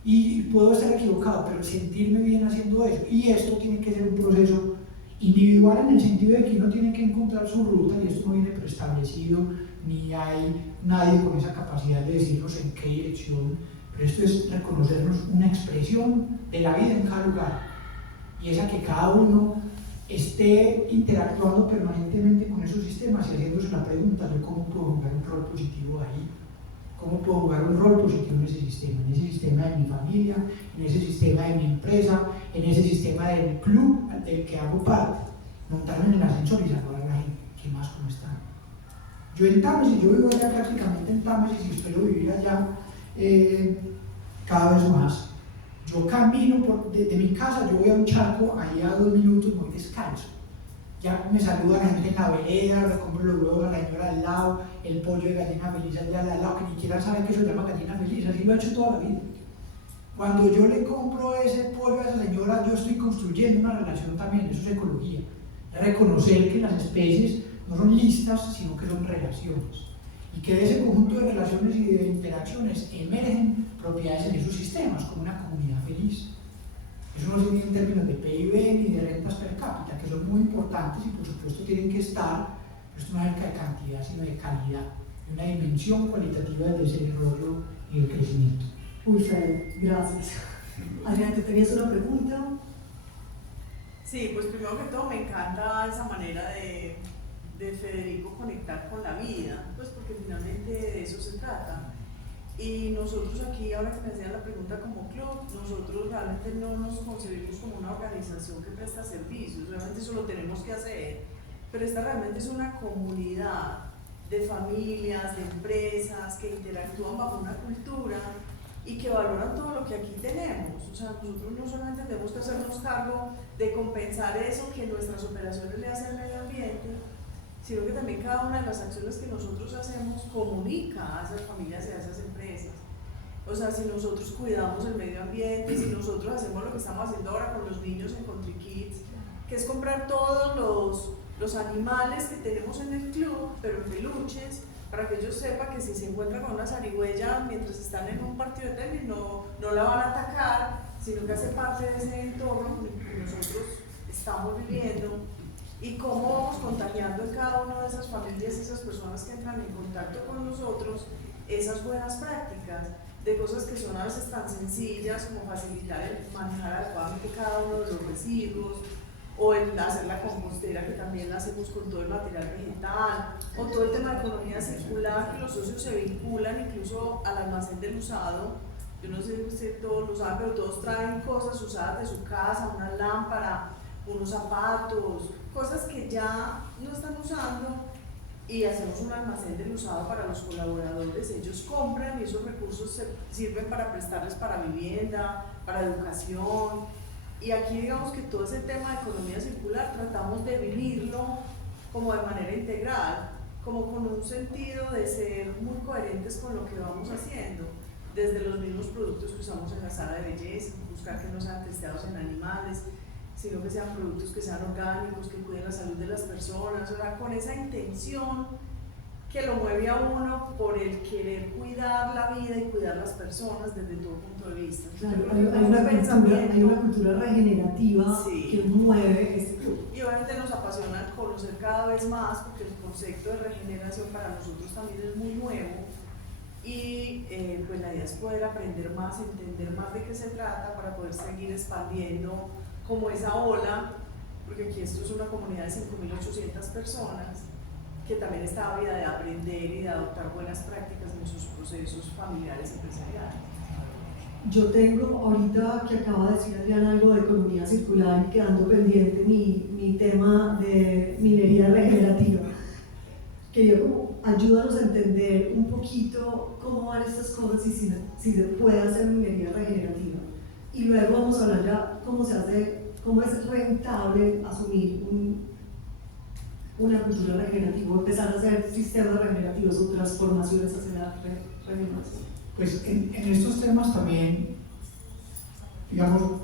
Y puedo estar equivocado, pero sentirme bien haciendo eso. Y esto tiene que ser un proceso individual en el sentido de que uno tiene que encontrar su ruta y esto no viene preestablecido, ni hay nadie con esa capacidad de decirnos en qué dirección, pero esto es reconocernos una expresión de la vida en cada lugar y esa que cada uno esté interactuando permanentemente con esos sistemas y haciéndose la pregunta de cómo puedo jugar un rol positivo ahí. ¿Cómo puedo jugar un rol positivo en ese sistema de mi familia, en ese sistema de mi empresa, en ese sistema del club del que hago parte? Montarme en el ascensor y saludar a la gente, ¿qué más cómo están? Yo en Támesis, yo vivo allá prácticamente en Támesis y espero vivir allá cada vez más. Yo camino de mi casa, yo voy a un charco, ahí a 2 minutos voy descalzo. Ya me saluda la gente en la vereda, le compro los huevos a la señora al lado, el pollo de gallina feliz allá al lado, que ni siquiera sabe que eso se llama gallina feliz, así lo he hecho toda la vida. Cuando yo le compro ese pollo a esa señora, yo estoy construyendo una relación también, eso es ecología. Es reconocer que las especies no son listas, sino que son relaciones. Y que de ese conjunto de relaciones y de interacciones emergen propiedades en esos sistemas, como una comunidad feliz. Eso no se mide en términos de PIB ni de rentas per cápita, que son muy importantes y por supuesto tienen que estar, pero esto no es acerca de cantidad, sino de calidad, de una dimensión cualitativa del desarrollo y del crecimiento. Uy, Fred, gracias. Adrián, ¿te tenías una pregunta? Sí, pues primero que todo me encanta esa manera de Federico conectar con la vida, pues porque finalmente de eso se trata. Y nosotros aquí, ahora que me hacían la pregunta como club, nosotros realmente no nos concebimos como una organización que presta servicios, realmente eso lo tenemos que hacer, pero esta realmente es una comunidad de familias, de empresas que interactúan bajo una cultura y que valoran todo lo que aquí tenemos. O sea, nosotros no solamente tenemos que hacernos cargo de compensar eso que nuestras operaciones le hacen al medio ambiente, sino que también cada una de las acciones que nosotros hacemos comunica a esas familias y a esas empresas. O sea, si nosotros cuidamos el medio ambiente, si nosotros hacemos lo que estamos haciendo ahora con los niños en Country Kids, que es comprar todos los animales que tenemos en el club, pero en peluches, para que ellos sepan que si se encuentran con una zarigüeya mientras están en un partido de tenis, no la van a atacar, sino que hace parte de ese entorno que nosotros estamos viviendo. Y cómo vamos contagiando en cada una de esas familias, esas personas que entran en contacto con nosotros, esas buenas prácticas, de cosas que son a veces tan sencillas como facilitar el manejar adecuadamente cada uno de los residuos, o el hacer la compostera, que también la hacemos con todo el material vegetal, o todo el tema de economía circular, que los socios se vinculan incluso al almacén del usado. Yo no sé si usted todos lo saben, pero todos traen cosas usadas de su casa, una lámpara, unos zapatos, cosas que ya no están usando, y hacemos un almacén del usado para los colaboradores. Ellos compran y esos recursos sirven para prestarles para vivienda, para educación. Y aquí digamos que todo ese tema de economía circular tratamos de vivirlo como de manera integral, como con un sentido de ser muy coherentes con lo que vamos haciendo, desde los mismos productos que usamos en la sala de belleza, buscar que no sean testeados en animales, sino que sean productos que sean orgánicos, que cuiden la salud de las personas, o sea, con esa intención que lo mueve a uno por el querer cuidar la vida y cuidar las personas desde todo punto de vista. Claro, hay una cultura regenerativa sí, que mueve este grupo. Y obviamente nos apasiona conocer cada vez más, porque el concepto de regeneración para nosotros también es muy nuevo, y pues la idea es poder aprender más, entender más de qué se trata para poder seguir expandiendo como esa ola, porque aquí esto es una comunidad de 5.800 personas que también está ávida de aprender y de adoptar buenas prácticas en sus procesos familiares y empresariales. Yo tengo ahorita que acaba de decir Adriana algo de economía circular y quedando pendiente mi tema de minería regenerativa. Quería como ayúdanos a entender un poquito cómo van estas cosas y si se puede hacer minería regenerativa. Y luego vamos a hablar ya cómo se hace, cómo es rentable asumir una cultura regenerativa, empezar a hacer sistemas regenerativos o transformaciones hacia la regeneración. Pues en estos temas también, digamos,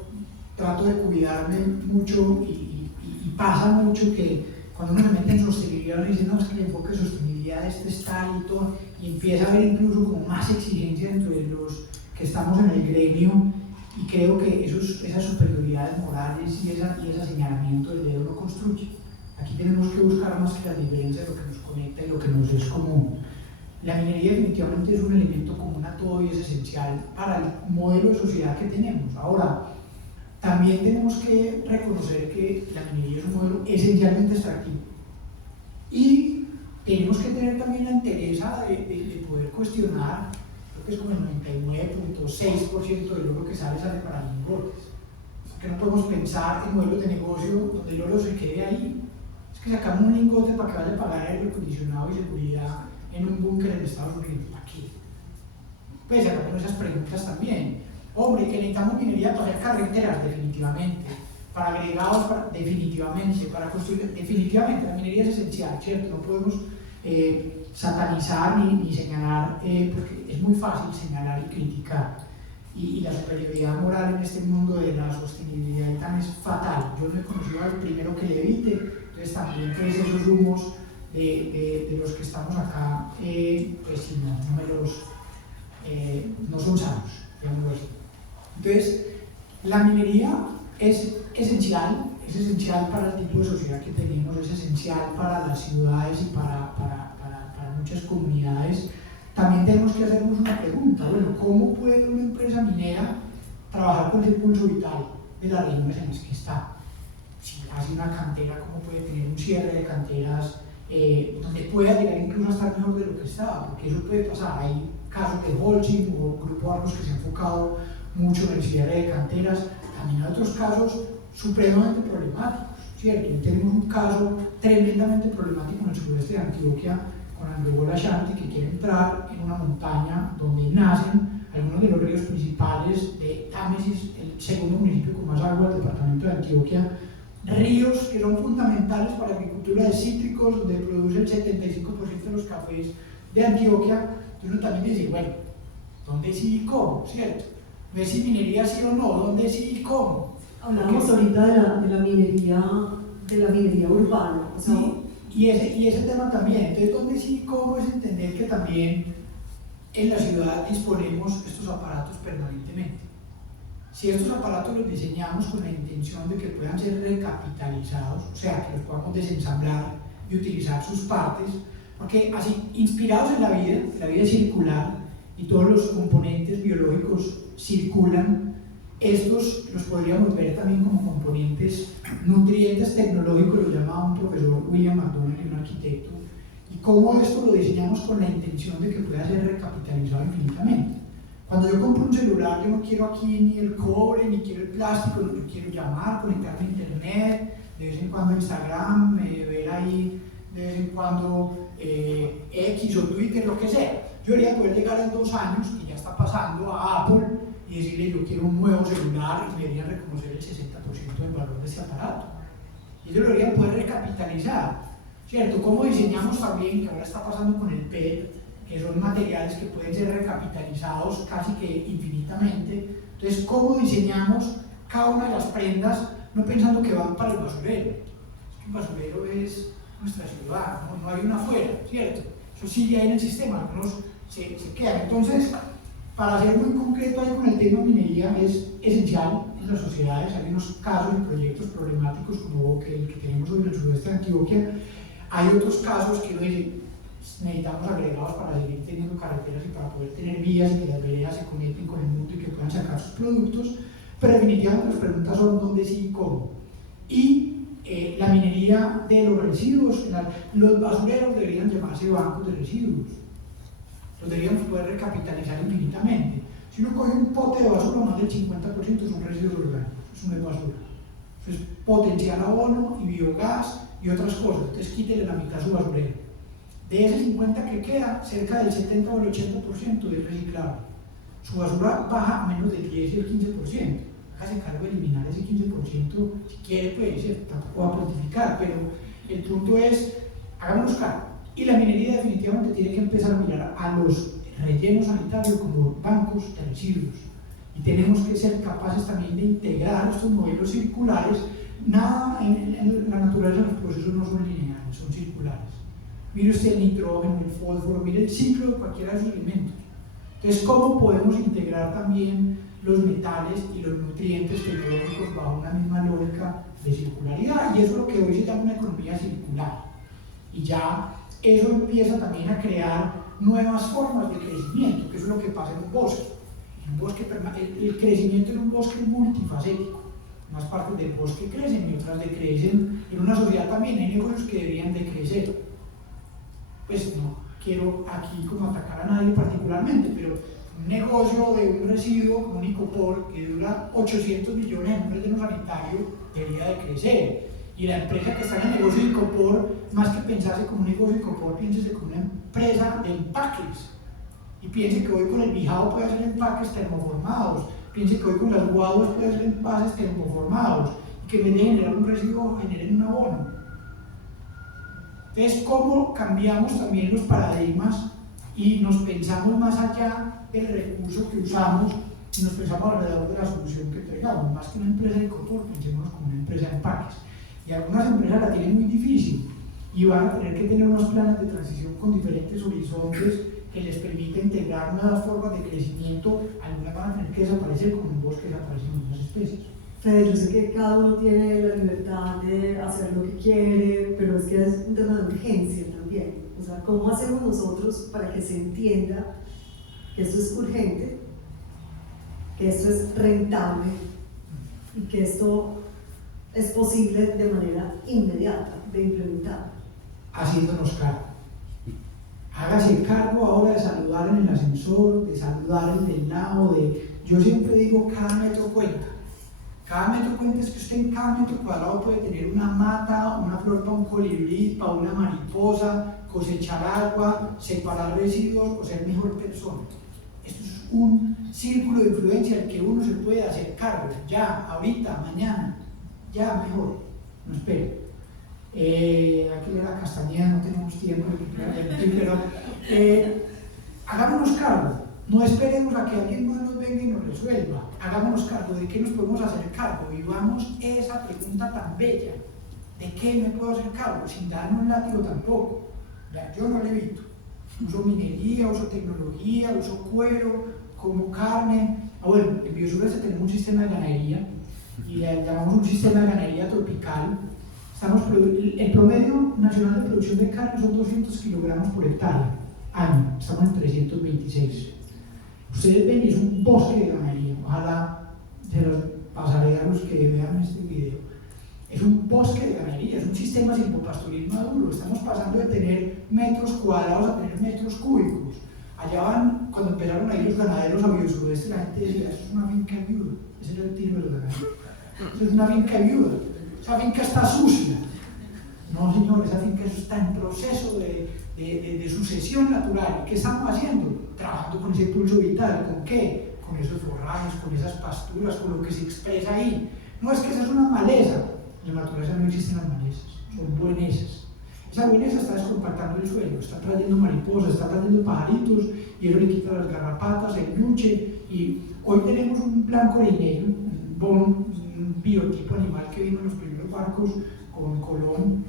trato de cuidarme mucho y pasa mucho que cuando uno se mete en sostenibilidad uno dice, no, es que el enfoque de sostenibilidad es tal y todo, y empieza a haber incluso como más exigencia dentro de los que estamos en el gremio, y creo que esas superioridades morales y ese señalamiento del dedo no construye. Aquí tenemos que buscar más que las diferencias, lo que nos conecta y lo que nos es común. La minería definitivamente es un elemento común a todo y es esencial para el modelo de sociedad que tenemos. Ahora, también tenemos que reconocer que la minería es un modelo esencialmente extractivo. Y tenemos que tener también la entereza de poder cuestionar, creo que es como el 99.6% del oro que sale para lingotes. Que no podemos pensar en modelos de negocio donde el oro se quede ahí. Es que sacamos un lingote para que vaya a pagar aire acondicionado y seguridad en un búnker en Estados Unidos. Aquí. Pues sacamos esas preguntas también. Hombre, que necesitamos minería para hacer carreteras, definitivamente. Para agregados, definitivamente. Para construir, definitivamente. La minería es esencial, ¿cierto? No podemos satanizar ni señalar, porque es muy fácil señalar y criticar. Y la superioridad moral en este mundo de la sostenibilidad y tan es fatal. Yo no he conocido al primero que le evite, entonces también pues esos humos de los que estamos acá, pues sí, no son sanos, digamos así. Entonces, la minería es esencial para el tipo de sociedad que tenemos, es esencial para las ciudades y para muchas comunidades. También tenemos que hacernos una pregunta, bueno, ¿cómo puede una empresa minera trabajar con el pulso vital de las regiones en las que está? Si hace una cantera, ¿cómo puede tener un cierre de canteras donde pueda llegar incluso a estar mejor de lo que estaba? Porque eso puede pasar. Hay casos de Holcim o Grupo Argos que se han enfocado mucho en el cierre de canteras. También hay otros casos supremamente problemáticos, ¿cierto? Y tenemos un caso tremendamente problemático en el sureste de Antioquia con Andrés Ashanti, que quiere entrar en una montaña donde nacen algunos de los ríos principales de Támesis, el segundo municipio con más agua del departamento de Antioquia, ríos que son fundamentales para la agricultura de cítricos, donde produce el 75% de los cafés de Antioquia. Entonces uno también dice, bueno, ¿dónde sí y cómo? ¿Cierto? No es si minería sí o no, ¿dónde sí y cómo? Hablamos ahorita de la minería urbana, o sea, sí, y ese tema también. Entonces, ¿dónde sí y cómo? Es entender que también en la ciudad disponemos estos aparatos permanentemente. Si estos aparatos los diseñamos con la intención de que puedan ser recapitalizados, o sea, que los podamos desensamblar y utilizar sus partes, porque así, inspirados en la vida circular y todos los componentes biológicos circulan, estos los podríamos ver también como componentes nutrientes tecnológicos, lo llamaba un profesor William McDonald, un arquitecto, y cómo esto lo diseñamos con la intención de que pueda ser recapitalizado infinitamente. Cuando yo compro un celular, yo no quiero aquí ni el cobre, ni quiero el plástico, yo quiero llamar, conectarme a internet, de vez en cuando Instagram, ver ahí de vez en cuando X o Twitter, lo que sea. Yo debería poder llegar en 2 años, y ya está pasando, a Apple y decirle yo quiero un nuevo celular y me deberían reconocer el 60% del valor de ese aparato. Y ellos lo deberían poder recapitalizar, ¿cierto? ¿Cómo diseñamos también, que ahora está pasando con el PET, que son materiales que pueden ser recapitalizados casi que infinitamente? Entonces, ¿cómo diseñamos cada una de las prendas, no pensando que van para el basurero? El basurero es nuestra ciudad, no hay una afuera, ¿cierto? Eso sigue ahí en el sistema, algunos se quedan. Entonces, para ser muy concreto ahí con el tema minería, es esencial en las sociedades. Hay unos casos y proyectos problemáticos como el que tenemos hoy en el suroeste de Antioquia. Hay otros casos que necesitamos agregados para seguir teniendo carreteras y para poder tener vías y que las veredas se conecten con el mundo y que puedan sacar sus productos, pero definitivamente las preguntas son dónde sí y cómo. Y la minería de los residuos, los basureros deberían llamarse bancos de residuos, los deberíamos poder recapitalizar infinitamente. Si uno coge un pote de basura, más del 50% son residuos orgánicos, eso no es basura. Eso es potencial abono y biogás y otras cosas, entonces quítele la mitad a su basurero. De ese 50 que queda, cerca del 70 o el 80% es reciclable. Su basura baja a menos del 10 y el 15%. Hágase cargo de eliminar ese 15%, si quiere, pues, tampoco va a cuantificar, pero el punto es, hagámonos cargo. Y la minería definitivamente tiene que empezar a mirar a los rellenos sanitarios como bancos de residuos. Y tenemos que ser capaces también de integrar estos modelos circulares. Nada en la naturaleza de los procesos no son lineales, son circulares. Mire usted el nitrógeno, el fósforo, mire el ciclo de cualquiera de esos elementos. Entonces, ¿cómo podemos integrar también los metales y los nutrientes tecnológicos bajo una misma lógica de circularidad? Y eso es lo que hoy se llama una economía circular. Y ya eso empieza también a crear nuevas formas de crecimiento, que eso es lo que pasa en un bosque. En un bosque el crecimiento en un bosque es multifacético. Unas partes del bosque crecen y otras decrecen. En una sociedad también hay negocios que deberían de crecer. Pues no quiero aquí como atacar a nadie particularmente, pero un negocio de un residuo como un Icopor que dura 800 millones en un relleno sanitario debería de crecer. Y la empresa que está en el negocio de Icopor, más que pensarse como un negocio de Icopor, piénsese como una empresa de empaques. Y piense que hoy con el bijao puede hacer empaques termoformados, piense que hoy con las guaduas puede hacer envases termoformados, y que en vez de generar un residuo generen un abono. Entonces, ¿cómo cambiamos también los paradigmas y nos pensamos más allá del recurso que usamos y nos pensamos alrededor de la solución que entregamos? Más que una empresa de Icopor, pensemos como una empresa de empaques. Y algunas empresas la tienen muy difícil y van a tener que tener unos planes de transición con diferentes horizontes que les permita integrar nuevas formas de crecimiento. Algunas van a tener que desaparecer como en bosques desaparecen muchas especies. Fede, yo sé que cada uno tiene la libertad de hacer lo que quiere, pero es que es un tema de urgencia también. O sea, ¿cómo hacemos nosotros para que se entienda que esto es urgente, que esto es rentable y que esto es posible de manera inmediata de implementar? Haciéndonos cargo. Hágase cargo ahora de saludar en el ascensor, de saludar en el lado, yo siempre digo cada metro cuenta. Cada metro cuenta es que usted en cada metro cuadrado puede tener una mata, una flor para un colibrí, para una mariposa, cosechar agua, separar residuos o ser mejor persona. Esto es un círculo de influencia del que uno se puede hacer cargo, ya, ahorita, mañana, ya, mejor, no espere. Aquí de la Castañeda no tenemos tiempo, pero hagámonos cargo. No esperemos a que alguien más nos venga y nos resuelva. Hagámonos cargo de qué nos podemos hacer cargo. Vivamos esa pregunta tan bella. ¿De qué me puedo hacer cargo? Sin darnos un látigo tampoco. Ya, yo no le evito. Uso minería, uso tecnología, uso cuero, como carne. Bueno, en Biosureste tenemos un sistema de ganadería y le llamamos un sistema de ganadería tropical. El promedio nacional de producción de carne son 200 kilogramos por hectárea año. Estamos en 326. Ustedes ven, es un bosque de ganadería. Ojalá se los pasaré a los que vean este video. Es un bosque de ganadería, es un sistema silvopastoril maduro. Estamos pasando de tener metros cuadrados a tener metros cúbicos. Allá van, cuando empezaron a ir los ganaderos a Biosureste, la gente decía, eso es una finca viuda. Ese era el tiro de los ganaderos. Eso es una finca viuda. Esa finca está sucia. No, señor, esa finca eso está en proceso de sucesión natural. ¿Qué estamos haciendo? Trabajando con ese pulso vital. ¿Con qué? Con esos forrajes, con esas pasturas, con lo que se expresa ahí. No es que esa es una maleza. En la naturaleza no existen las malezas, son buenezas. Esa bueneza está descompactando el suelo, está trayendo mariposas, está trayendo pajaritos, y eso le quita las garrapatas, el luche. Y hoy tenemos un blanco orinero, un biotipo animal que vino en los primeros barcos con Colón,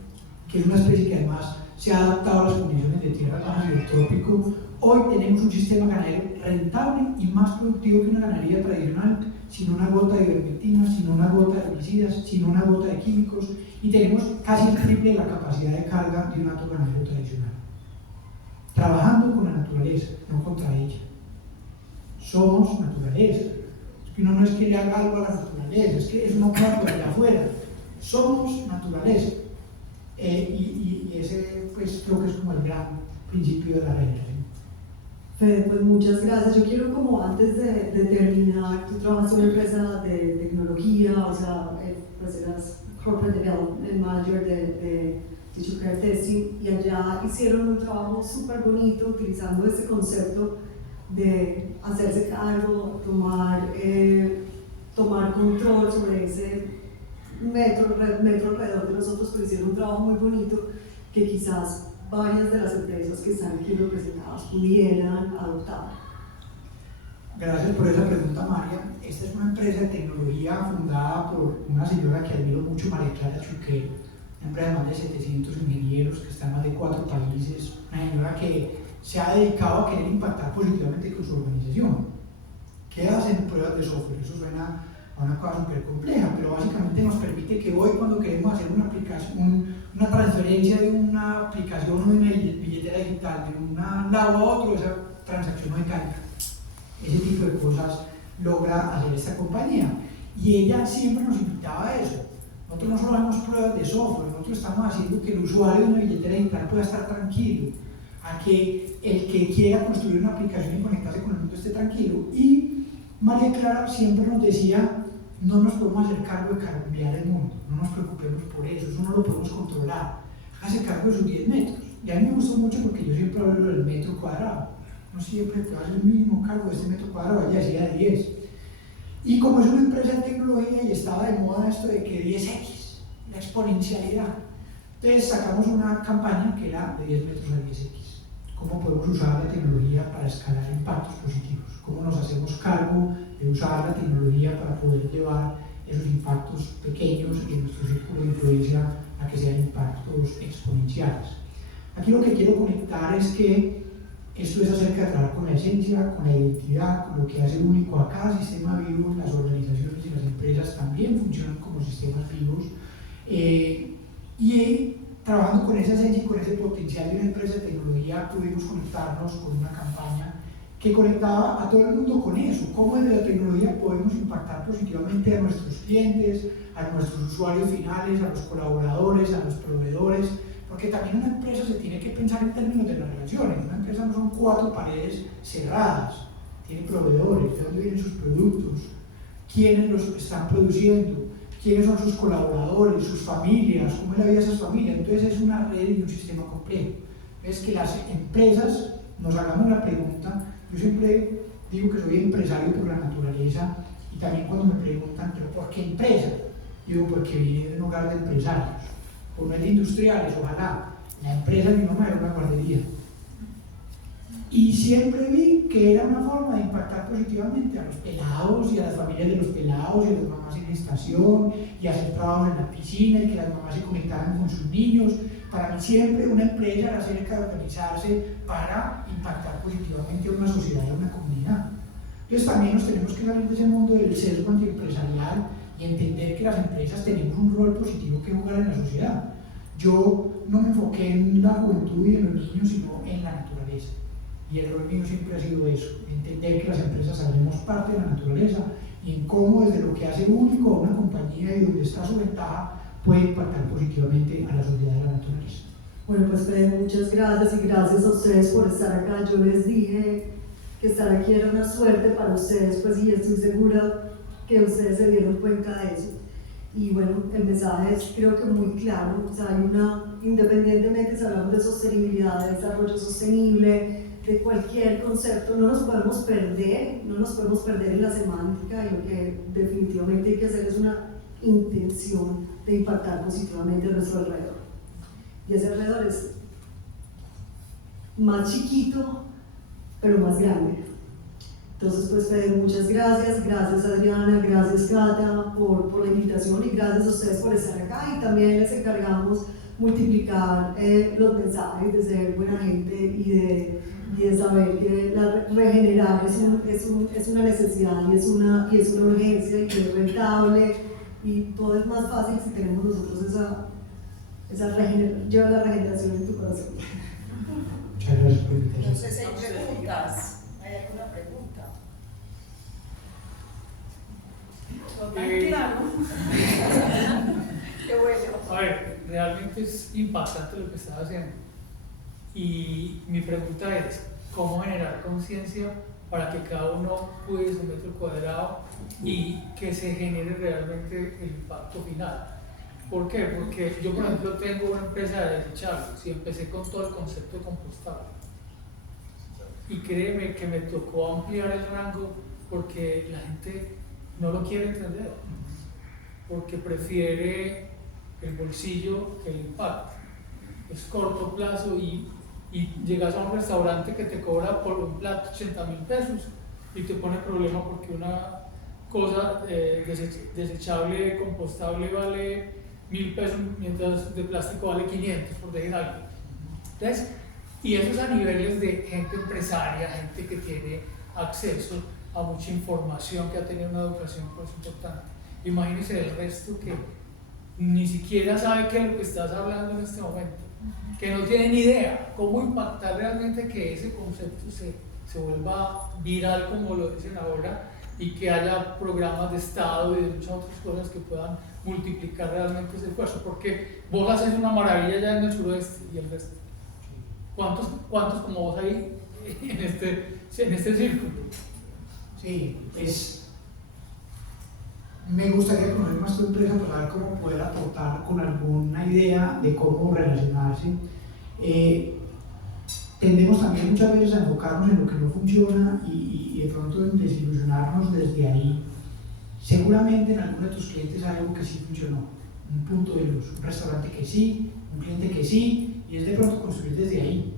que es una especie que además se ha adaptado a las condiciones de tierra bajas y del trópico. Hoy tenemos un sistema ganadero rentable y más productivo que una ganadería tradicional, sin una gota de ivermectina, sin una gota de herbicidas, sin una gota de químicos, y tenemos casi el triple de la capacidad de carga de un hato ganadero tradicional. Trabajando con la naturaleza, no contra ella. Somos naturaleza. Es que uno no es que le haga algo a la naturaleza, es que es una cosa por allá afuera. Somos naturaleza. Y ese, pues, creo que es como el gran principio de la regeneración. Fede, pues muchas gracias. Yo quiero, como antes de terminar, tú trabajas en una empresa de tecnología, o sea, pues eras Corporate Development Manager de Tissue Care Testing, y allá hicieron un trabajo súper bonito utilizando ese concepto de hacerse cargo, tomar control sobre ese metro alrededor de nosotros, pero hicieron un trabajo muy bonito que quizás varias de las empresas que están aquí representadas pudieran adoptar. Gracias por esa pregunta, María. Esta es una empresa de tecnología fundada por una señora que admiro mucho, María Clara Chuquet, una empresa de más de 700 ingenieros que está en más de 4 países, una señora que se ha dedicado a querer impactar positivamente con su organización. ¿Qué hacen pruebas de software? Eso suena a una cosa súper compleja, pero básicamente nos permite que hoy, cuando queremos hacer una aplicación, una transferencia de una aplicación o de una billetera digital, de un lado a otro, esa transacción mecánica, ese tipo de cosas logra hacer esta compañía. Y ella siempre nos invitaba a eso. Nosotros no solo hacemos pruebas de software, nosotros estamos haciendo que el usuario de una billetera digital pueda estar tranquilo, a que el que quiera construir una aplicación y conectarse con el mundo esté tranquilo. Y María Clara siempre nos decía, no nos podemos hacer cargo de cambiar el mundo, no nos preocupemos por eso no lo podemos controlar, hágase cargo de sus 10 metros. Y a mí me gustó mucho porque yo siempre hablo del metro cuadrado, no siempre te vas a hacer el mínimo cargo de este metro cuadrado, ella decía de 10. Y como es una empresa de tecnología y estaba de moda esto de que 10x, la exponencialidad, entonces sacamos una campaña que era de 10 metros a 10x. ¿Cómo podemos usar la tecnología para escalar impactos positivos? ¿Cómo nos hacemos cargo de usar la tecnología para poder llevar esos impactos pequeños y en nuestro círculo de influencia a que sean impactos exponenciales? Aquí lo que quiero conectar es que esto es acerca de trabajar con la esencia, con la identidad, con lo que hace único a cada sistema vivo. Las organizaciones y las empresas también funcionan como sistemas vivos. Y trabajando con esa esencia y con ese potencial de una empresa de tecnología, pudimos conectarnos con una campaña que conectaba a todo el mundo con eso. Cómo desde la tecnología podemos impactar positivamente a nuestros clientes, a nuestros usuarios finales, a los colaboradores, a los proveedores, porque también una empresa se tiene que pensar en términos de las relaciones. Una empresa no son 4 paredes cerradas, tiene proveedores, de dónde vienen sus productos, quiénes los están produciendo, quiénes son sus colaboradores, sus familias, cómo es la vida de esas familias. Entonces es una red y un sistema complejo. Es que las empresas nos hagamos la pregunta. Yo siempre digo que soy empresario por la naturaleza, y también cuando me preguntan, ¿pero por qué empresa? Digo, porque vine de un hogar de empresarios, por no de industriales, ojalá. La empresa de mi mamá era una guardería. Y siempre vi que era una forma de impactar positivamente a los pelados y a las familias de los pelados y a las mamás en gestación, y hacer trabajos en la piscina y que las mamás se conectaran con sus niños. Para mí siempre una empresa era acerca de organizarse para impactar positivamente a una sociedad y a una comunidad. Entonces también nos tenemos que salir de ese mundo del sesgo antiempresarial y entender que las empresas tenemos un rol positivo que jugar en la sociedad. Yo no me enfoqué en la juventud y en los niños, sino en la naturaleza. Y el rol mío siempre ha sido eso, entender que las empresas hacemos parte de la naturaleza y en cómo desde lo que hace único a una compañía y donde está su ventaja puede impactar positivamente a la sociedad y la naturaleza. Bueno, pues Fede, muchas gracias, y gracias a ustedes por estar acá. Yo les dije que estar aquí era una suerte para ustedes, pues, y estoy segura que ustedes se dieron cuenta de eso. Y bueno, el mensaje es creo que muy claro, o sea, hay independientemente si hablamos de sostenibilidad, de desarrollo sostenible, de cualquier concepto, no nos podemos perder en la semántica, y lo que definitivamente hay que hacer es una intención de impactar positivamente a nuestro alrededor. Y ese alrededor es más chiquito, pero más grande. Entonces, pues Fede, muchas gracias, gracias Adriana, gracias Cata por la invitación, y gracias a ustedes por estar acá, y también les encargamos multiplicar los mensajes de ser buena gente y de saber que regenerar es una necesidad y es una urgencia, y que es rentable, y todo es más fácil si tenemos nosotros lleva la regeneración en tu corazón. Muchas gracias por la invitación. No sé si hay preguntas. ¿Hay alguna pregunta? No tan claro. Qué bueno. A ver, realmente es impactante lo que estás haciendo. Y mi pregunta es, ¿cómo generar conciencia para que cada uno cuide su metro cuadrado y que se genere realmente el impacto final? ¿Por qué? Porque yo, por ejemplo, tengo una empresa de desechables y empecé con todo el concepto compostable. Y créeme que me tocó ampliar el rango porque la gente no lo quiere entender, porque prefiere el bolsillo que el impacto. Es corto plazo y llegas a un restaurante que te cobra por un plato 80.000 pesos y te pone problema porque una cosa desechable, compostable vale 1.000 pesos, mientras de plástico vale 500, por decir algo. Entonces, y eso es a niveles de gente empresaria, gente que tiene acceso a mucha información, que ha tenido una educación pues importante. Imagínense el resto que ni siquiera sabe qué es lo que estás hablando en este momento, que no tiene ni idea cómo impactar realmente que ese concepto se vuelva viral, como lo dicen ahora, y que haya programas de Estado y de muchas otras cosas que puedan multiplicar realmente ese esfuerzo, porque vos haces una maravilla ya en el suroeste y el resto. ¿Cuántos como vos hay en este círculo? Sí, me gustaría conocer más tu empresa para ver cómo poder aportar con alguna idea de cómo relacionarse. Tendemos también muchas veces a enfocarnos en lo que no funciona y de pronto en desilusionarnos desde ahí. Seguramente en alguno de tus clientes hay algo que sí funcionó, un punto de luz, un restaurante que sí, un cliente que sí, y es de pronto construir desde ahí.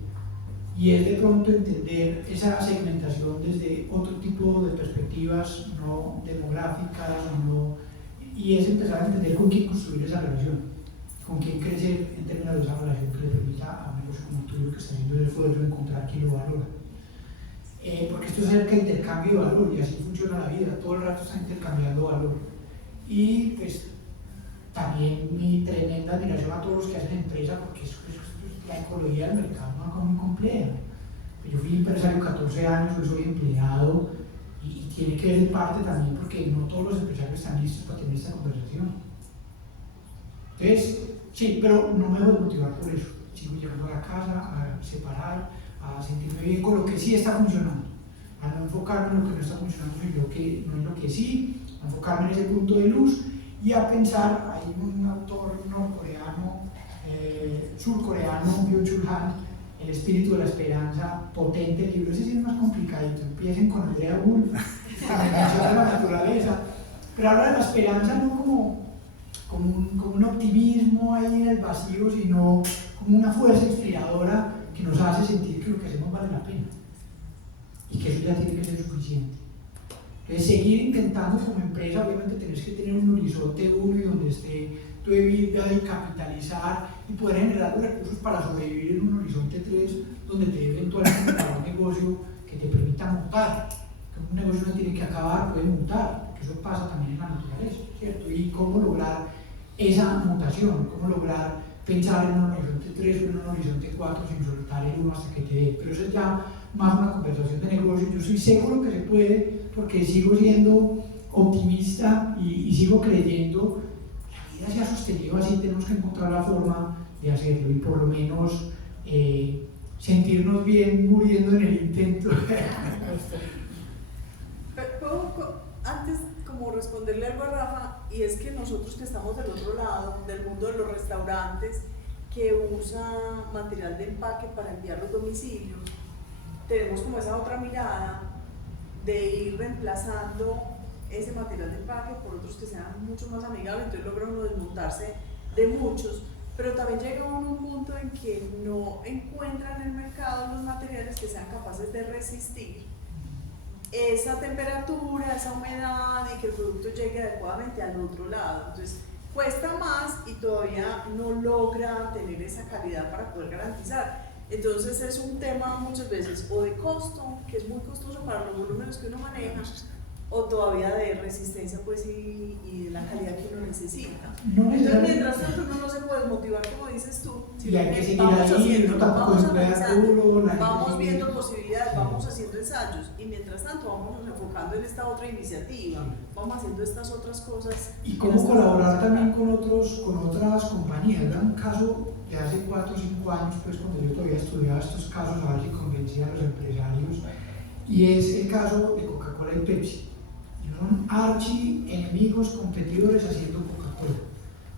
Y es de pronto entender esa segmentación desde otro tipo de perspectivas, no demográficas, y es empezar a entender con quién construir esa relación, con quién crecer en términos de esa relación que le permita a un negocio como el tuyo, que está haciendo el esfuerzo de encontrar quién lo valora. Porque esto es acerca de intercambio de valor, y así funciona la vida, todo el rato está intercambiando valor. Y pues también mi tremenda admiración a todos los que hacen empresa, porque la ecología del mercado es una cosa muy compleja. Yo fui empresario 14 años, yo soy empleado, y tiene que ver en parte también porque no todos los empresarios están listos para tener esta conversación. Entonces, sí, pero no me voy a motivar por eso. Sigo llegando a la casa a separar, a sentirme bien con lo que sí está funcionando, a no enfocarme en lo que no está funcionando, sino que no es lo que sí, a enfocarme en ese punto de luz y a pensar. Hay un autor norcoreano, surcoreano, Byung-Chul Han, El espíritu de la esperanza, potente libro. Ese sí es más complicadito, empiecen con Andrea Wolf, la dimensión de la naturaleza, pero habla de la esperanza no como un optimismo ahí en el vacío, sino como una fuerza inspiradora que nos hace sentir que lo que hacemos vale la pena y que eso ya tiene que ser suficiente. Entonces, seguir intentando como empresa, obviamente tenés que tener un horizonte 1 y donde esté tu EBITDA y capitalizar y poder generar los recursos para sobrevivir en un horizonte 3 donde te dé eventualmente para un negocio que te permita mutar. Que un negocio no tiene que acabar, puede mutar, que eso pasa también en la naturaleza, ¿cierto? Y cómo lograr esa mutación, cómo lograr pensar en un horizonte 3 o en un horizonte 4 sin soltar el 1 hasta que te dé. Pero eso es ya más una conversación de negocio. Yo soy seguro que se puede porque sigo siendo optimista y sigo creyendo que la vida se ha sostenido así. Tenemos que encontrar la forma de hacerlo y por lo menos sentirnos bien muriendo en el intento. ¿Puedo antes como responderle algo a Rafa? y es que nosotros que estamos del otro lado, del mundo de los restaurantes, que usa material de empaque para enviar los domicilios, tenemos como esa otra mirada de ir reemplazando ese material de empaque por otros que sean mucho más amigables, entonces logra uno desmontarse de muchos, pero también llega uno a un punto en que no encuentra en el mercado los materiales que sean capaces de resistir esa temperatura, esa humedad y que el producto llegue adecuadamente al otro lado. Entonces cuesta más y todavía no logra tener esa calidad para poder garantizar. Entonces es un tema muchas veces o de costo, que es muy costoso para los volúmenes que uno maneja, o todavía de resistencia pues y de la calidad que uno necesita. Entonces mientras tanto uno no se puede motivar como dices tú, y hay que seguir vamos ahí, haciendo, no tampoco vamos emplear analizando, duro, vamos viendo posibilidades, vamos haciendo ensayos y mientras tanto vamos enfocando en esta otra iniciativa, vamos haciendo estas otras cosas. Y cómo colaborar también con otras compañías. Era un caso de hace 4 o 5 años, pues cuando yo todavía estudiaba estos casos, a ver si convencía a los empresarios, y es el caso de Coca-Cola y Pepsi. Son archi-enemigos competidores haciendo Coca-Cola.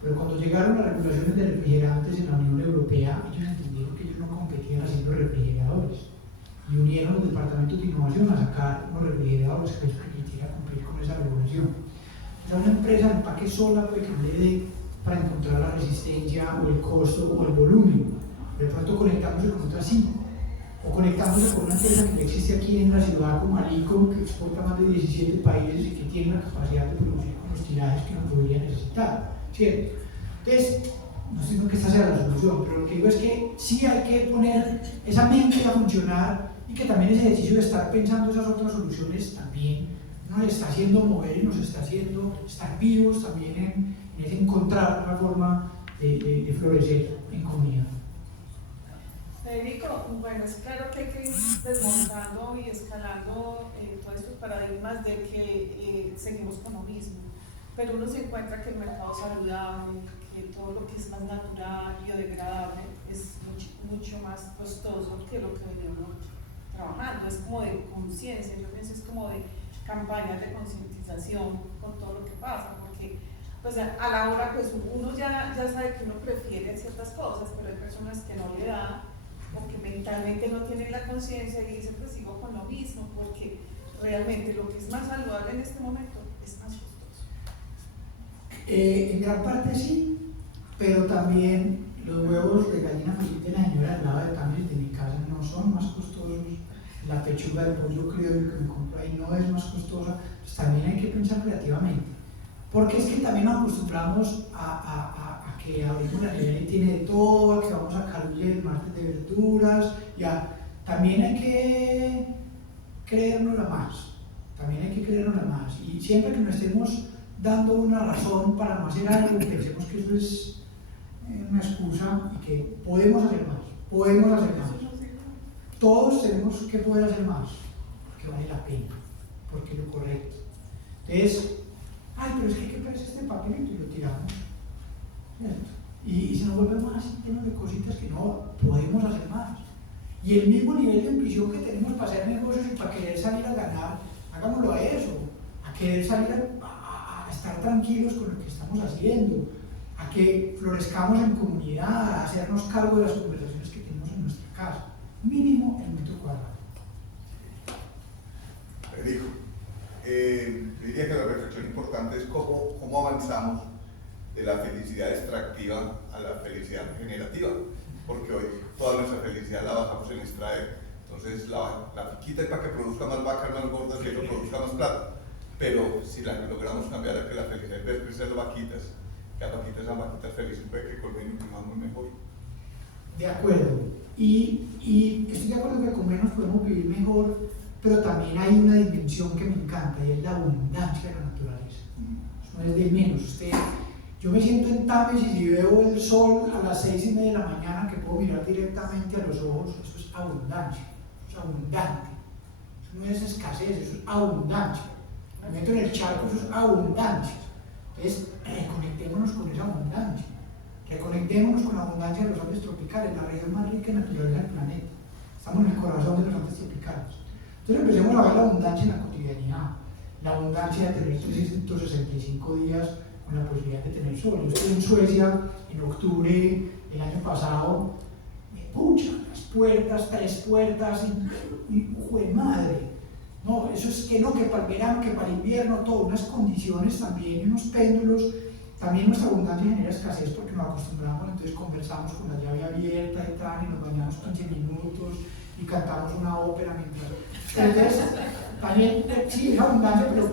Pero cuando llegaron las regulaciones de refrigerantes en la Unión Europea, ellos entendieron que ellos no competían haciendo refrigeradores y unieron los departamentos de innovación a sacar unos refrigeradores que les permitiera cumplir con esa regulación. O sea, una empresa de empaque sola puede que no le dé para encontrar la resistencia o el costo o el volumen. De pronto conectándose con otras 5. O conectándose con una empresa que ya existe aquí en la ciudad como Alico, que exporta más de 17 países y que tiene la capacidad de producir con los tirajes que uno podría necesitar, ¿cierto? Entonces, no estoy diciendo que esta sea la solución, pero lo que digo es que sí hay que poner esa mente a funcionar y que también ese ejercicio de estar pensando esas otras soluciones también nos está haciendo mover y nos está haciendo estar vivos también en ese encontrar una forma de florecer en comunidad. Federico, bueno, es claro que hay que ir desmontando y escalando todos estos paradigmas de que seguimos con lo mismo, pero uno se encuentra que el mercado saludable, que todo lo que es más natural, biodegradable, es mucho más costoso que lo que venimos trabajando. Es como de conciencia, yo pienso es como de campañas de concientización con todo lo que pasa, porque pues a la hora pues uno ya sabe que uno prefiere ciertas cosas, pero hay personas que no le da, o que mentalmente no tienen la conciencia y dicen pues sigo con lo mismo, porque realmente lo que es más saludable en este momento es más costoso. En gran parte sí, pero también los huevos de gallina feliz de la señora al lado de Tamis de mi casa no son más costosos, la pechuga de pollo criollo que me compro ahí no es más costosa, pues también hay que pensar creativamente, porque es que también nos acostumbramos a que abrimos la nevera y tiene de todo, a que vamos a Carulla el martes de verduras, ya, también hay que creérnosla más, y siempre que nos estemos dando una razón para no hacer algo, pensemos que eso es una excusa y que podemos hacer más, todos tenemos que poder hacer más, porque vale la pena, porque es lo correcto. Entonces, ay, pero es que ¿qué parece este papelito? Y lo tiramos. Y se nos vuelve más lleno de cositas que no podemos hacer más. Y el mismo nivel de ambición que tenemos para hacer negocios y para querer salir a ganar, hagámoslo a eso, a querer salir a estar tranquilos con lo que estamos haciendo, a que florezcamos en comunidad, a hacernos cargo de las conversaciones que tenemos en nuestra casa, mínimo el metro cuadrado. Federico, diría que la reflexión importante es cómo avanzamos de la felicidad extractiva a la felicidad generativa, porque hoy toda nuestra felicidad la basamos en extraer. Entonces la fiquita es para que produzca más vacas más gordas y que produzca más plata, pero si la logramos cambiar a que la felicidad debe crecer vaquitas, que las vaquitas sean vaquitas felices, puede que con menos vivamos mejor. De acuerdo, y estoy de acuerdo que con menos podemos vivir mejor, pero también hay una dimensión que me encanta y es la abundancia de la naturaleza. Eso no es de menos. Yo me siento en Tames y si veo el sol a las 6:30 de la mañana que puedo mirar directamente a los ojos, eso es abundancia, eso es abundante. Eso no es escasez, eso es abundancia. Me meto en el charco, eso es abundancia. Entonces, reconectémonos con esa abundancia. Reconectémonos con la abundancia de los Andes tropicales, la región más rica en naturaleza del planeta. Estamos en el corazón de los Andes tropicales. Entonces empecemos a ver la abundancia en la cotidianidad, la abundancia de tener 365 días con la posibilidad de tener sol. Yo estuve en Suecia en octubre del año pasado, pucha, las puertas, 3 puertas, y ¡jue madre! No, eso es que no, que para el verano, que para el invierno, todo, unas condiciones también, unos péndulos. También nuestra abundancia genera escasez porque nos acostumbramos, entonces conversamos con la llave abierta y tal, y nos bañamos 15 minutos y cantamos una ópera mientras. Entonces, también, sí, es abundancia, pero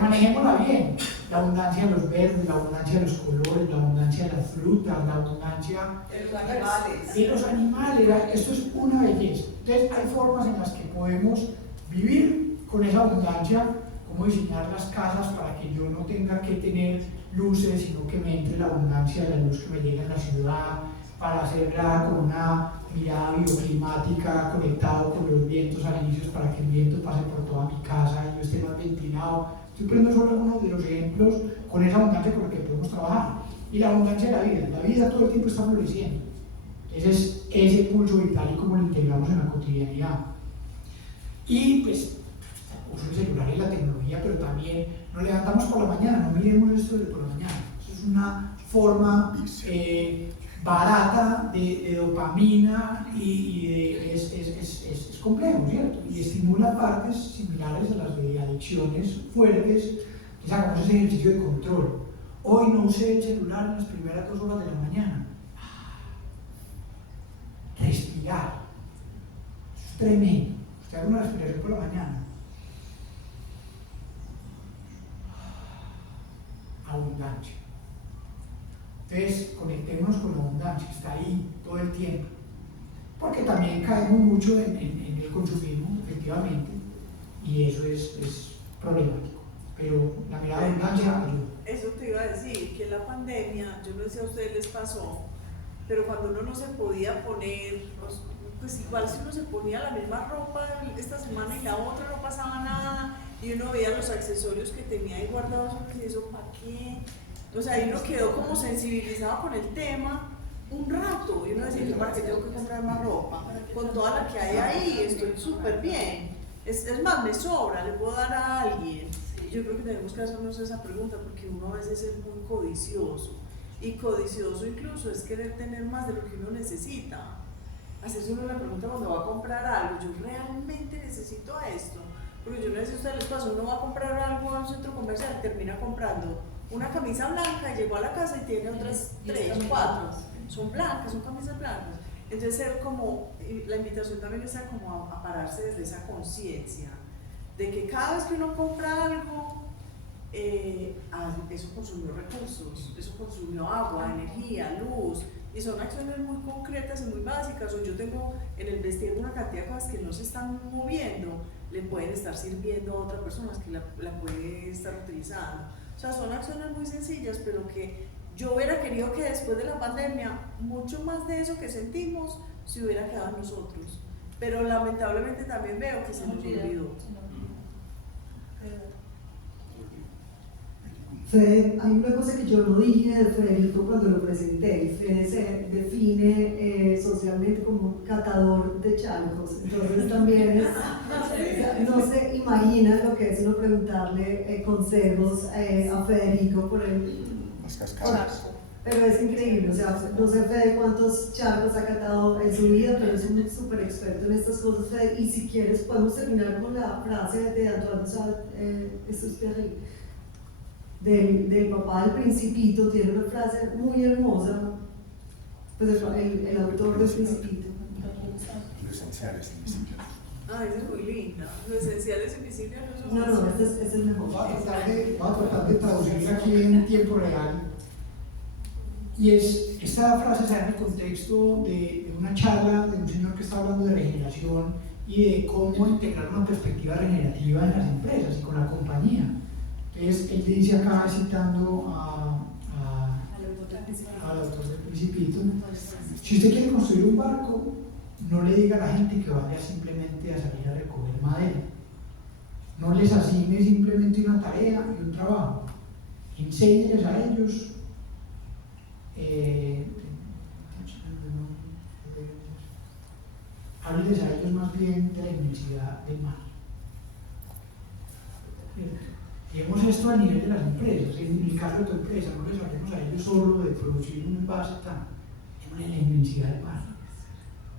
manejémosla bien. La abundancia de los verdes, la abundancia de los colores, la abundancia de las frutas, la abundancia De los animales. de los animales. Esto es una belleza. Entonces, hay formas en las que podemos vivir con esa abundancia, cómo diseñar las casas para que yo no tenga que tener luces, sino que me entre la abundancia de la luz que me llega en la ciudad, para hacerla con una mirada bioclimática, conectado con los vientos alisios para que el viento pase por toda mi casa y yo esté más ventilado. Estoy poniendo solo algunos de los ejemplos con esa abundancia con la que podemos trabajar. Y la abundancia de la vida todo el tiempo está floreciendo. Ese es ese pulso vital y cómo lo integramos en la cotidianidad. Y pues, uso el celular y la tecnología, pero también nos levantamos por la mañana, no miremos esto de por la mañana. Eso es una forma barata de dopamina es complejo, ¿cierto? Y estimula partes similares a las de adicciones fuertes, que hagamos ese ejercicio de control. Hoy no usé el celular en las primeras 2 horas de la mañana. Respirar. Eso es tremendo. Usted haga una respiración por la mañana. Abundancia. Entonces, conectémonos con la abundancia, está ahí todo el tiempo. Porque también caemos mucho en el consumismo, efectivamente, y eso es problemático. Pero la mirada de abundancia ayuda. Eso te iba a decir, que la pandemia, yo no sé si a ustedes les pasó, pero cuando uno no se podía poner, pues igual si uno se ponía la misma ropa esta semana y la otra no pasaba nada, y uno veía los accesorios que tenía ahí guardados, y eso, ¿para qué? O sea, y uno quedó como sensibilizado con el tema un rato, y uno decía, ¿yo para qué tengo que comprar más ropa? Con toda la que hay ahí, estoy súper bien. Es más, me sobra, le puedo dar a alguien. Yo creo que tenemos que hacernos esa pregunta porque uno a veces es muy codicioso. Y codicioso incluso es querer tener más de lo que uno necesita. Hacerse uno la pregunta cuando va a comprar algo, ¿yo realmente necesito esto? Porque yo no sé si a ustedes les pasó, uno va a comprar algo a un centro comercial, termina comprando una camisa blanca y llegó a la casa y tiene otras 3, 4. Son blancas, son camisas blancas. Entonces ser como, la invitación también está como a pararse desde esa conciencia de que cada vez que uno compra algo, eso consumió recursos, eso consumió agua, energía, luz, y son acciones muy concretas y muy básicas. O yo tengo en el vestir una cantidad de cosas que no se están moviendo, le pueden estar sirviendo a otra persona que la puede estar utilizando. O sea, son acciones muy sencillas, pero que yo hubiera querido que después de la pandemia, mucho más de eso que sentimos se hubiera quedado en nosotros. Pero lamentablemente también veo que se nos olvidó. Fede, hay una cosa que yo no dije de Federico cuando lo presenté. Fede se define socialmente como un catador de charcos, entonces también no se imagina lo que es uno preguntarle consejos a Federico por el... Las cascadas. Pero es increíble, o sea, no sé Fede cuántos charcos ha catado en su vida, pero es un súper experto en estas cosas, Fede, y si quieres podemos terminar con la frase de Antoine Saint-Exupéry. Del papá del Principito, tiene una frase muy hermosa, pues el autor del Principito. Lo esencial es invisible. Ah, esa es muy linda. Lo esencial es invisible. No, este es el mejor. Voy a tratar de traducir aquí en tiempo real. Y esta frase se da en el contexto de una charla de un señor que está hablando de regeneración y de cómo integrar una perspectiva regenerativa en las empresas y con la compañía. Entonces, él dice acá, citando al autor del Principito, si usted quiere construir un barco, no le diga a la gente que vaya simplemente a salir a recoger madera. No les asigne simplemente una tarea y un trabajo. Enséñeles a ellos hábleles a ellos más bien de la inmensidad del mar. Llevemos esto a nivel de las empresas, en el caso de tu empresa, no les hablemos a ellos solo de producir un envase tan, en la inmensidad de páginas.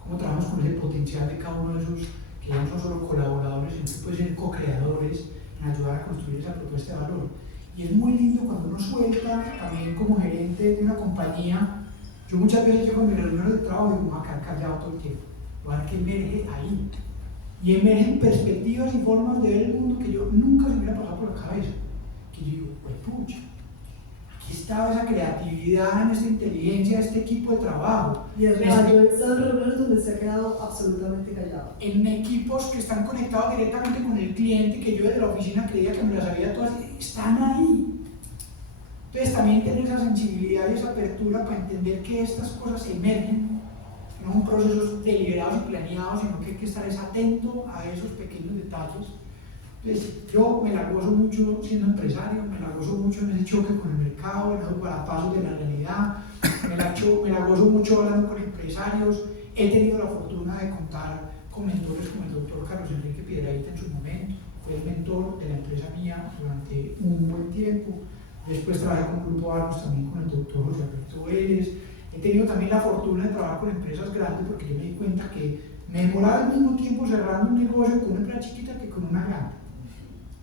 Cómo trabajamos con ese potencial de cada uno de esos, que ya no son solo colaboradores, sino que pueden ser co-creadores en ayudar a construir esa propuesta de valor. Y es muy lindo cuando uno suelta, también como gerente de una compañía. Yo muchas veces llego a mis reuniones de trabajo y digo, voy a quedar callado todo el tiempo, voy a ver que emerge ahí. Y emergen perspectivas y formas de ver el mundo que yo nunca se me hubiera pasado por la cabeza. Que yo digo, pues pucha, aquí estaba esa creatividad, en esta inteligencia, este equipo de trabajo. Y es real, yo he estado en reuniones donde se ha quedado absolutamente callado. En equipos que están conectados directamente con el cliente, que yo desde la oficina creía que me las sabía todas, están ahí. Entonces también tener esa sensibilidad y esa apertura para entender que estas cosas emergen, que no son procesos deliberados y planeados, sino que hay que estar atento a esos pequeños detalles. Entonces yo me la gozo mucho siendo empresario, me la gozo mucho en ese choque con el mercado, en esos guardapasos de la realidad, me la gozo mucho hablando con empresarios. He tenido la fortuna de contar con mentores como el doctor Carlos Enrique Piedrahita en su momento, fue el mentor de la empresa mía durante un buen tiempo. Después trabajé con Grupo Argos también con el doctor José Alberto Vélez. He tenido también la fortuna de trabajar con empresas grandes porque yo me di cuenta que me demoraba al mismo tiempo cerrando un negocio con una empresa chiquita que con una grande.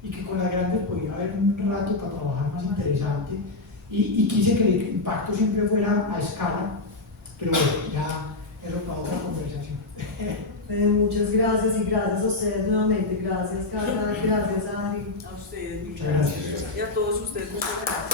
Y que con las grandes podía haber un rato para trabajar más interesante. Y quise que el impacto siempre fuera a escala. Pero bueno, ya eso para otra conversación. Muchas gracias y gracias a ustedes nuevamente. Gracias, Carla. Gracias, Ari. A ustedes, Muchas gracias. Y a todos ustedes, muchas gracias.